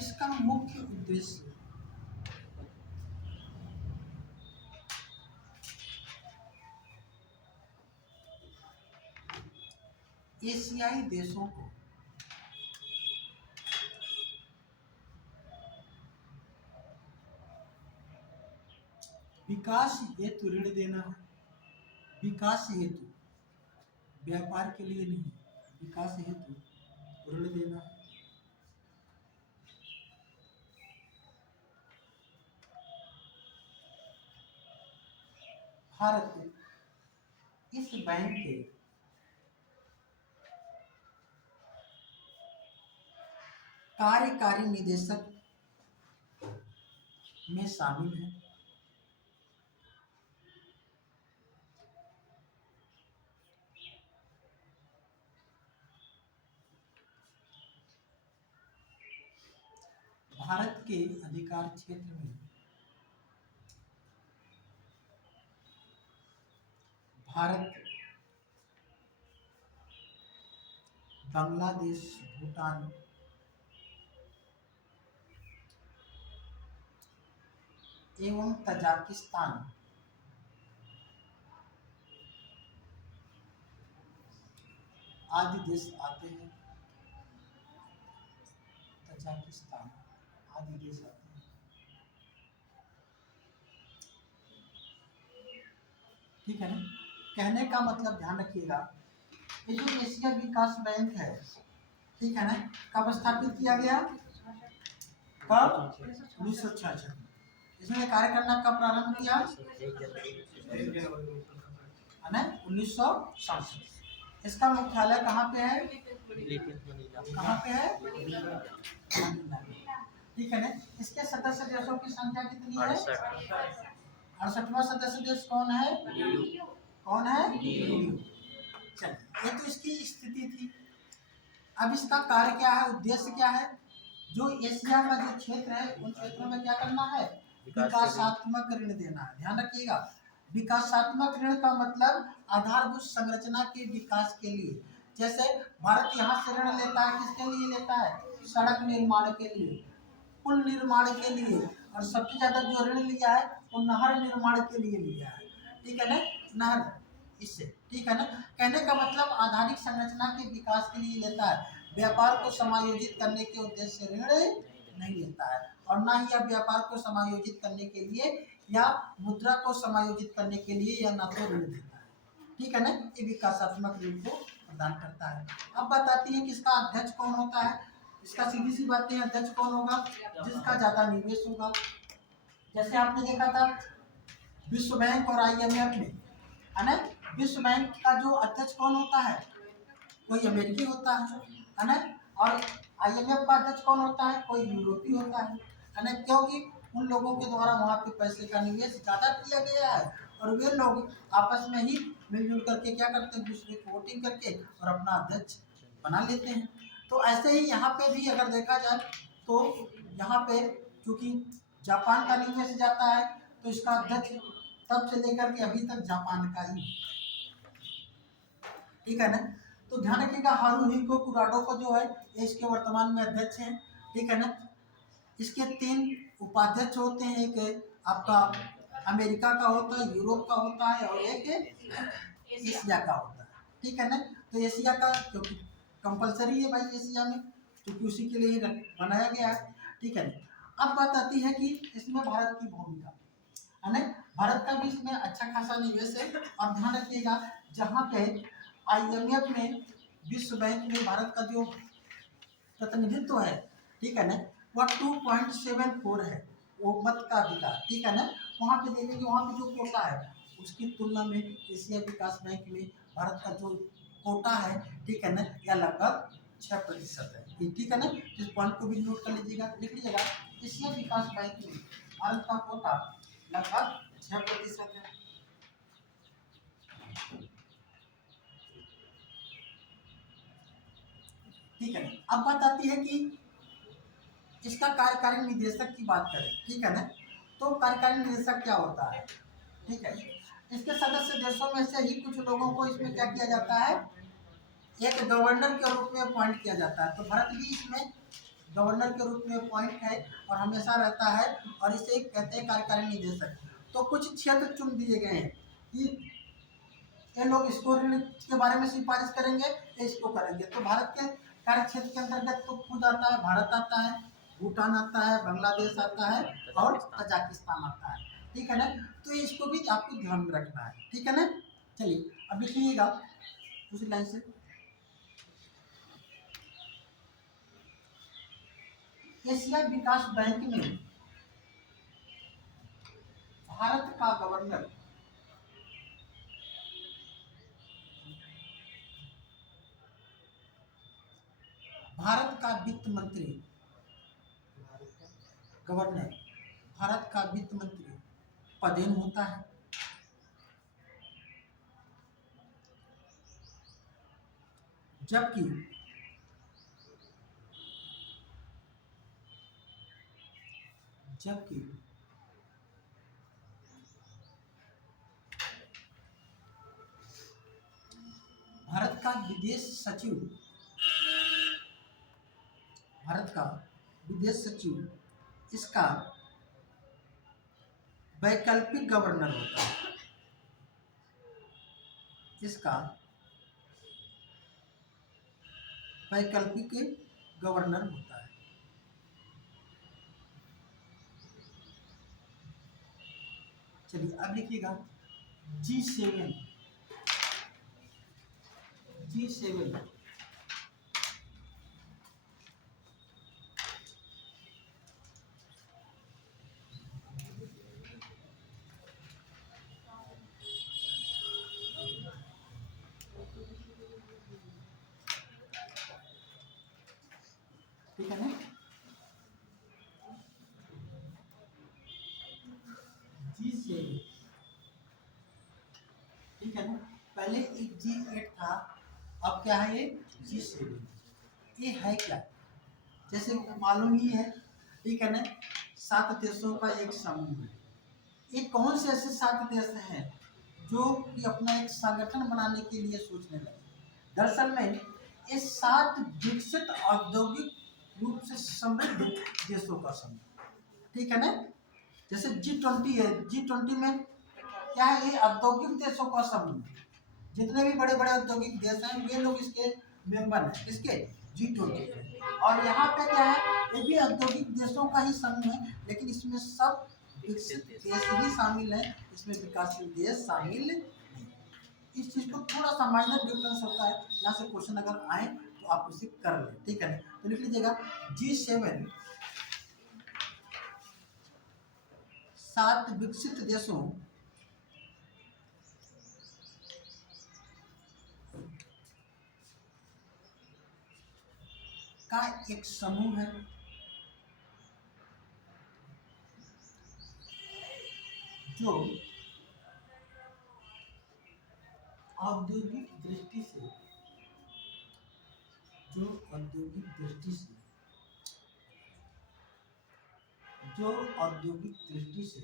इसका मुख्य उद्देश्य एशियाई देशों को विकास हेतु ऋण देना है। विकास हेतु, व्यापार के लिए नहीं, विकास हेतु ऋण देना है। भारत इस बैंक के कार्यकारी निदेशक में शामिल है। भारत के अधिकार क्षेत्र में भारत, बांग्लादेश, भूटान, एवं तजाकिस्तान आदि देश आते हैं। तजाकिस्तान आदि देश आते हैं। ठीक है ना। कहने का मतलब ध्यान रखिएगा, ये जो एशिया विकास बैंक है, ठीक है ना, कब स्थापित किया गया? कब? 1966। इसने कार्य करना कब प्रारंभ किया? 1967। इसका मुख्यालय कहाँ पे है? कहाँ पे है? ठीक है ना। इसके सदस्य देशों की संख्या कितनी है? 68वां सदस्य देश कौन है? कौन है? चलिए, ये तो इसकी स्थिति थी। अब इसका कार्य क्या है, उद्देश्य क्या है? जो एशिया का जो क्षेत्र है, उन क्षेत्रों में क्या करना है? विकासात्मक ऋण देना है। ध्यान रखिएगा, विकासात्मक ऋण का मतलब आधारभूत संरचना के विकास के लिए। जैसे भारत यहाँ से ऋण लेता है, किसके लिए लेता है? सड़क निर्माण के लिए, पुल निर्माण के लिए, और सबसे ज्यादा जो ऋण लिया है वो नहर निर्माण के लिए लिया है। ठीक है ना, नहर, इससे, ठीक है ना। कहने का मतलब आधारिक संरचना के विकास के लिए लेता है, व्यापार को समायोजित करने के उद्देश्य से ऋण नहीं लेता है, और ना ही यह व्यापार को समायोजित करने के लिए या मुद्रा को समायोजित करने के लिए या ना तो ऋण देता है। ठीक है ना, ये विकासात्मक ऋण को प्रदान करता है। अब बताती है कि इसका अध्यक्ष कौन होता है। इसका सीधी सी बात है, अध्यक्ष कौन होगा? जिसका ज्यादा निवेश होगा। जैसे आपने देखा था विश्व बैंक और IMF में, है ना, विश्व बैंक का जो अध्यक्ष कौन होता है? कोई अमेरिकी होता है ना, और IMF का अध्यक्ष कौन होता है? कोई यूरोपीय होता है ना, क्योंकि उन लोगों के द्वारा वहाँ पे पैसे का निवेश ज़्यादा किया गया है, और वे लोग आपस में ही मिलजुल करके क्या करते हैं? दूसरे को वोटिंग करके और अपना अध्यक्ष बना लेते हैं। तो ऐसे ही यहाँ पे भी अगर देखा जाए तो यहाँ पे चूँकि जापान का निवेश जाता है, तो इसका अध्यक्ष तब से लेकर के अभी तक जापान का ही, ठीक है ना। तो ध्यान रखिएगा, हारुहिको कुराडो जो है ये इसके वर्तमान में अध्यक्ष हैं। ठीक है ना। इसके 3 उपाध्यक्ष होते हैं, एक आपका अमेरिका का होता है, यूरोप का होता है, और एक एशिया का होता है। ठीक है ना। तो एशिया का क्योंकि कंपलसरी है भाई एशिया में, क्योंकि उसी के लिए बनाया गया है। ठीक है ना। अब बात आती है कि इसमें भारत की भूमिका, है ना। भारत का भी इसमें अच्छा खासा निवेश है। और ध्यान रखिएगा, जहाँ पे IMF में, विश्व बैंक में भारत का जो प्रतिनिधित्व है, ठीक है ना, वह 2.74 है, वो मत का अधिकार। ठीक है ना। वहाँ पे देखेंगे, वहाँ पे जो कोटा है उसकी तुलना में एशिया विकास बैंक में भारत का जो कोटा है, ठीक है ना, यह लगभग 6% है। ये ठीक है ना, इस पॉइंट को भी नोट कर लीजिएगा, लिख लीजिएगा। एशिया विकास बैंक में भारत का कोटा लगभग 6% है। ठीक है ना। अब बात आती है कि इसका कार्यकारी निदेशक की बात करें, ठीक है ना, तो कार्यकारी निदेशक क्या होता है, ठीक है। इसके सदस्य देशों में से ही कुछ लोगों को इसमें क्या किया जाता है, एक गवर्नर के रूप में अपॉइंट किया जाता है। तो भारत भी इसमें गवर्नर के रूप में अपॉइंट है और हमेशा रहता है, और इसे कहते हैं कार्यकारी निदेशक। तो कुछ क्षेत्र चुन दिए गए हैं कि ये लोग इसको के बारे में सिफारिश करेंगे, ये इसको करेंगे। तो भारत के कार्य क्षेत्र के अंतर्गत तो खुद आता है, भारत आता है, भूटान आता है, बांग्लादेश आता है और तजाकिस्तान आता है, ठीक है ना। तो इसको भी आपको ध्यान में रखना है, ठीक है ना। चलिए अब लिखिएगा उसी लाइन से। एशिया विकास बैंक में भारत का गवर्नर भारत का वित्त मंत्री, गवर्नर भारत का वित्त मंत्री पदेन होता है। जबकि भारत का विदेश सचिव इसका वैकल्पिक गवर्नर होता है। इसका वैकल्पिक गवर्नर होता है। चलिए अब लिखिएगा G7 ठीक है ना। G7 ठीक है ना। पहले एक G8 था, अब क्या है ये G7। ये है क्या, जैसे मालूम ही है, ठीक है ना, 7 देशों का एक समूह है। ये कौन से ऐसे 7 देश हैं जो कि अपना एक संगठन बनाने के लिए सोचने लगे। दरअसल में ये 7 विकसित औद्योगिक रूप से समृद्ध देशों का समूह, ठीक है ना। जैसे G20 है, G20 में क्या है, ये औद्योगिक देशों का समूह। जितने भी बड़े बड़े औद्योगिक देश हैं वे लोग इसके मेंबर हैं, इसके G20। और यहाँ पे क्या है, ये भी औद्योगिक देशों का ही समूह है, लेकिन इसमें सब विकसित देश ही शामिल है, इसमें विकासशील देश शामिल नहीं। इस चीज को थोड़ा सा माइनर डिफरेंस होता है, यहाँ से क्वेश्चन अगर आए तो आप उसे कर लें, ठीक है। तो लिख लीजिएगा G7 7 विकसित देशों का एक समूह है जो औद्योगिक दृष्टि से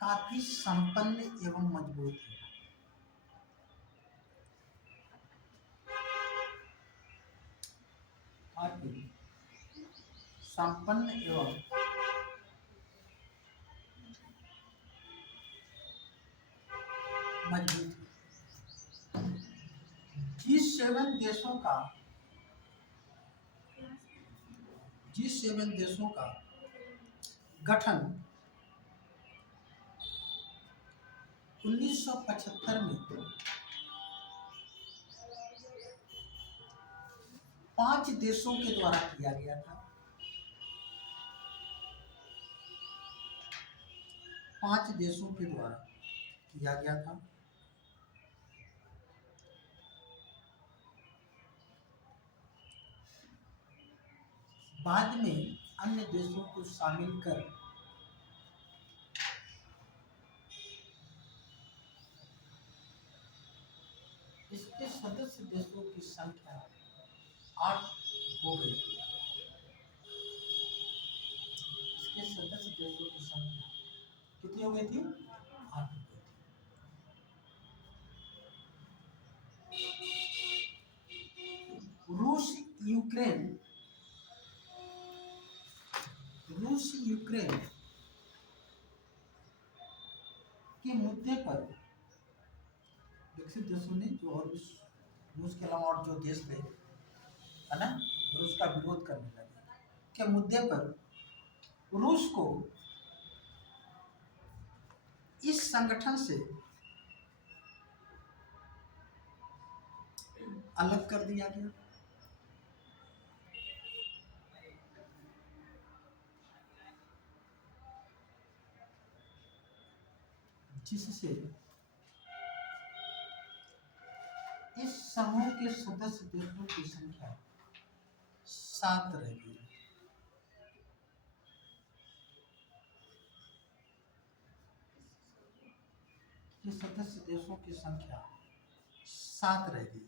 काफी संपन्न एवं मजबूत है। काफी संपन्न एवं मजबूत है। G7 देशों का गठन 1975 में 5 देशों के द्वारा किया गया था। 5 देशों के द्वारा किया गया था। बाद में अन्य देशों को शामिल कर इसके सदस्य देशों की संख्या 8 हो गई थी। इसके सदस्य देशों की संख्या कितनी हो गई थी? 8 हो गई थी। रूस यूक्रेन के मुद्दे पर विकसित देशों ने, जो और रूस के अलावा और जो देश थे, है ना, रूस का विरोध करने लगे के मुद्दे पर रूस को इस संगठन से अलग कर दिया गया। जिससे इस समूह के सदस्य देशों की संख्या 7 रह गई। ये सदस्य देशों की संख्या 7 रह गई,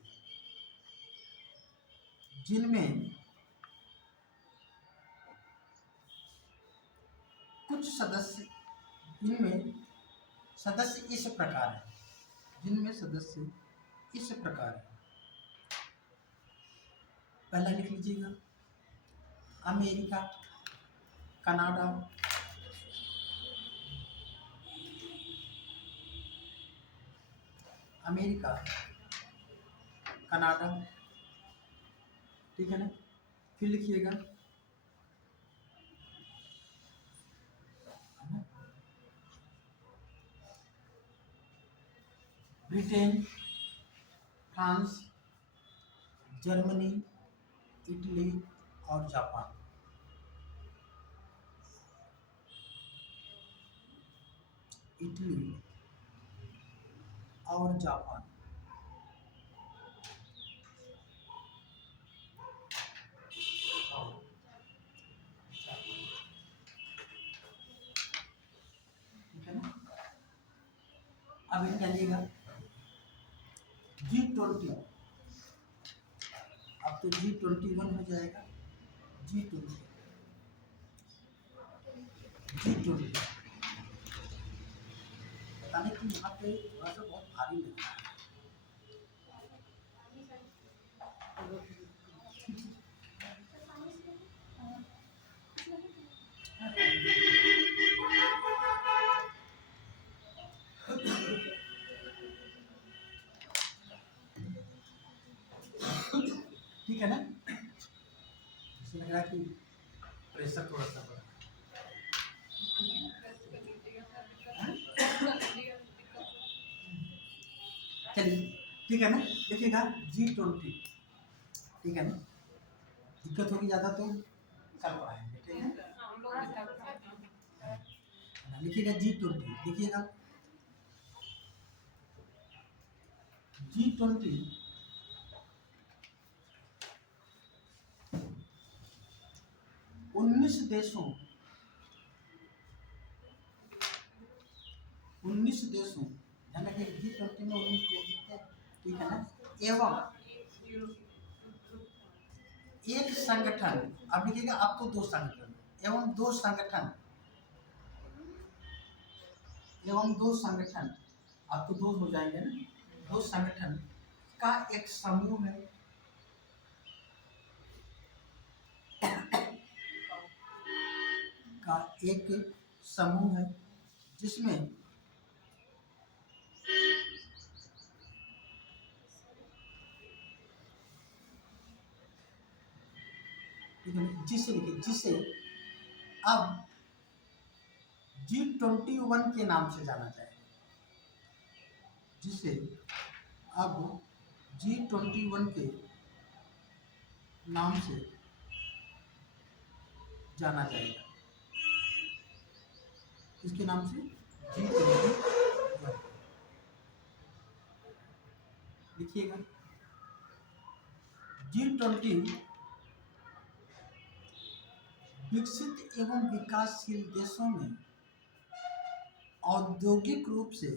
जिनमें कुछ सदस्य इस प्रकार है, पहला लिख लीजिएगा, अमेरिका, कनाडा, ठीक है ना। फिर लिखिएगा ब्रिटेन, फ्रांस, जर्मनी, इटली और जापान। ठीक है ना। अब ये कहिएगा G20, अब तो G21 हो जाएगा। G20 पता नहीं कि यहाँ पे थोड़ा सा बहुत भारी लग रहा है। ठीक है ना। इससे लग रहा है कि प्रेशर थोड़ा सा बढ़ा। चलिए ठीक है ना, देखिएगा G20, ठीक है ना। दिक्कत होगी ज़्यादा तो कल पढ़ाएंगे, ठीक है। लिखिएगा G20, लिखिएगा G20 19 देशों यानी कि G20 में 19 देश हैं, ठीक है ना। एवं एक संगठन, अब लिखिएगा अब तो 2 संगठन, एवं 2 संगठन, अब तो 2 हो जाएंगे ना। 2 संगठन का एक समूह है, जिसमें जिसे अब G21 के नाम से जाना जाएगा, जिसे अब G21 के नाम से जाना जाएगा। किसके नाम से? G20 लिखिएगा। G20 विकसित एवं विकासशील देशों में औद्योगिक रूप से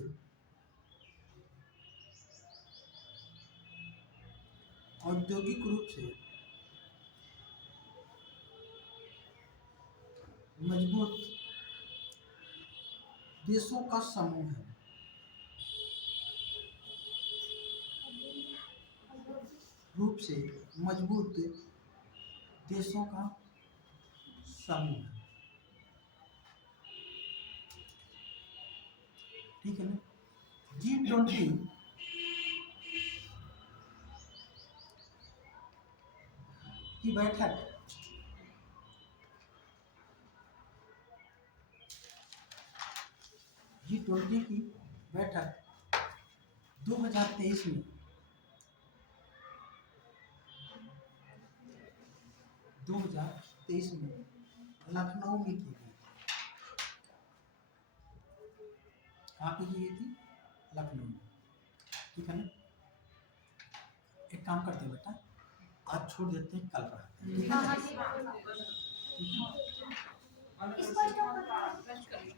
मजबूत देशों का समूह है। रूप से मजबूत देशों का समूह है। ठीक है ना। G20 की बैठक G20 की बैठक 2023 में लखनऊ में की गई। कहाँ पे की गई थी? लखनऊ में। ठीक है ना। एक काम करते हैं बेटा, आज छोड़ देते हैं, कल पढ़ाते हैं। ठीक हाँ, है। हाँ, जी। इसको स्टॉप कर दो। बंद कर लो।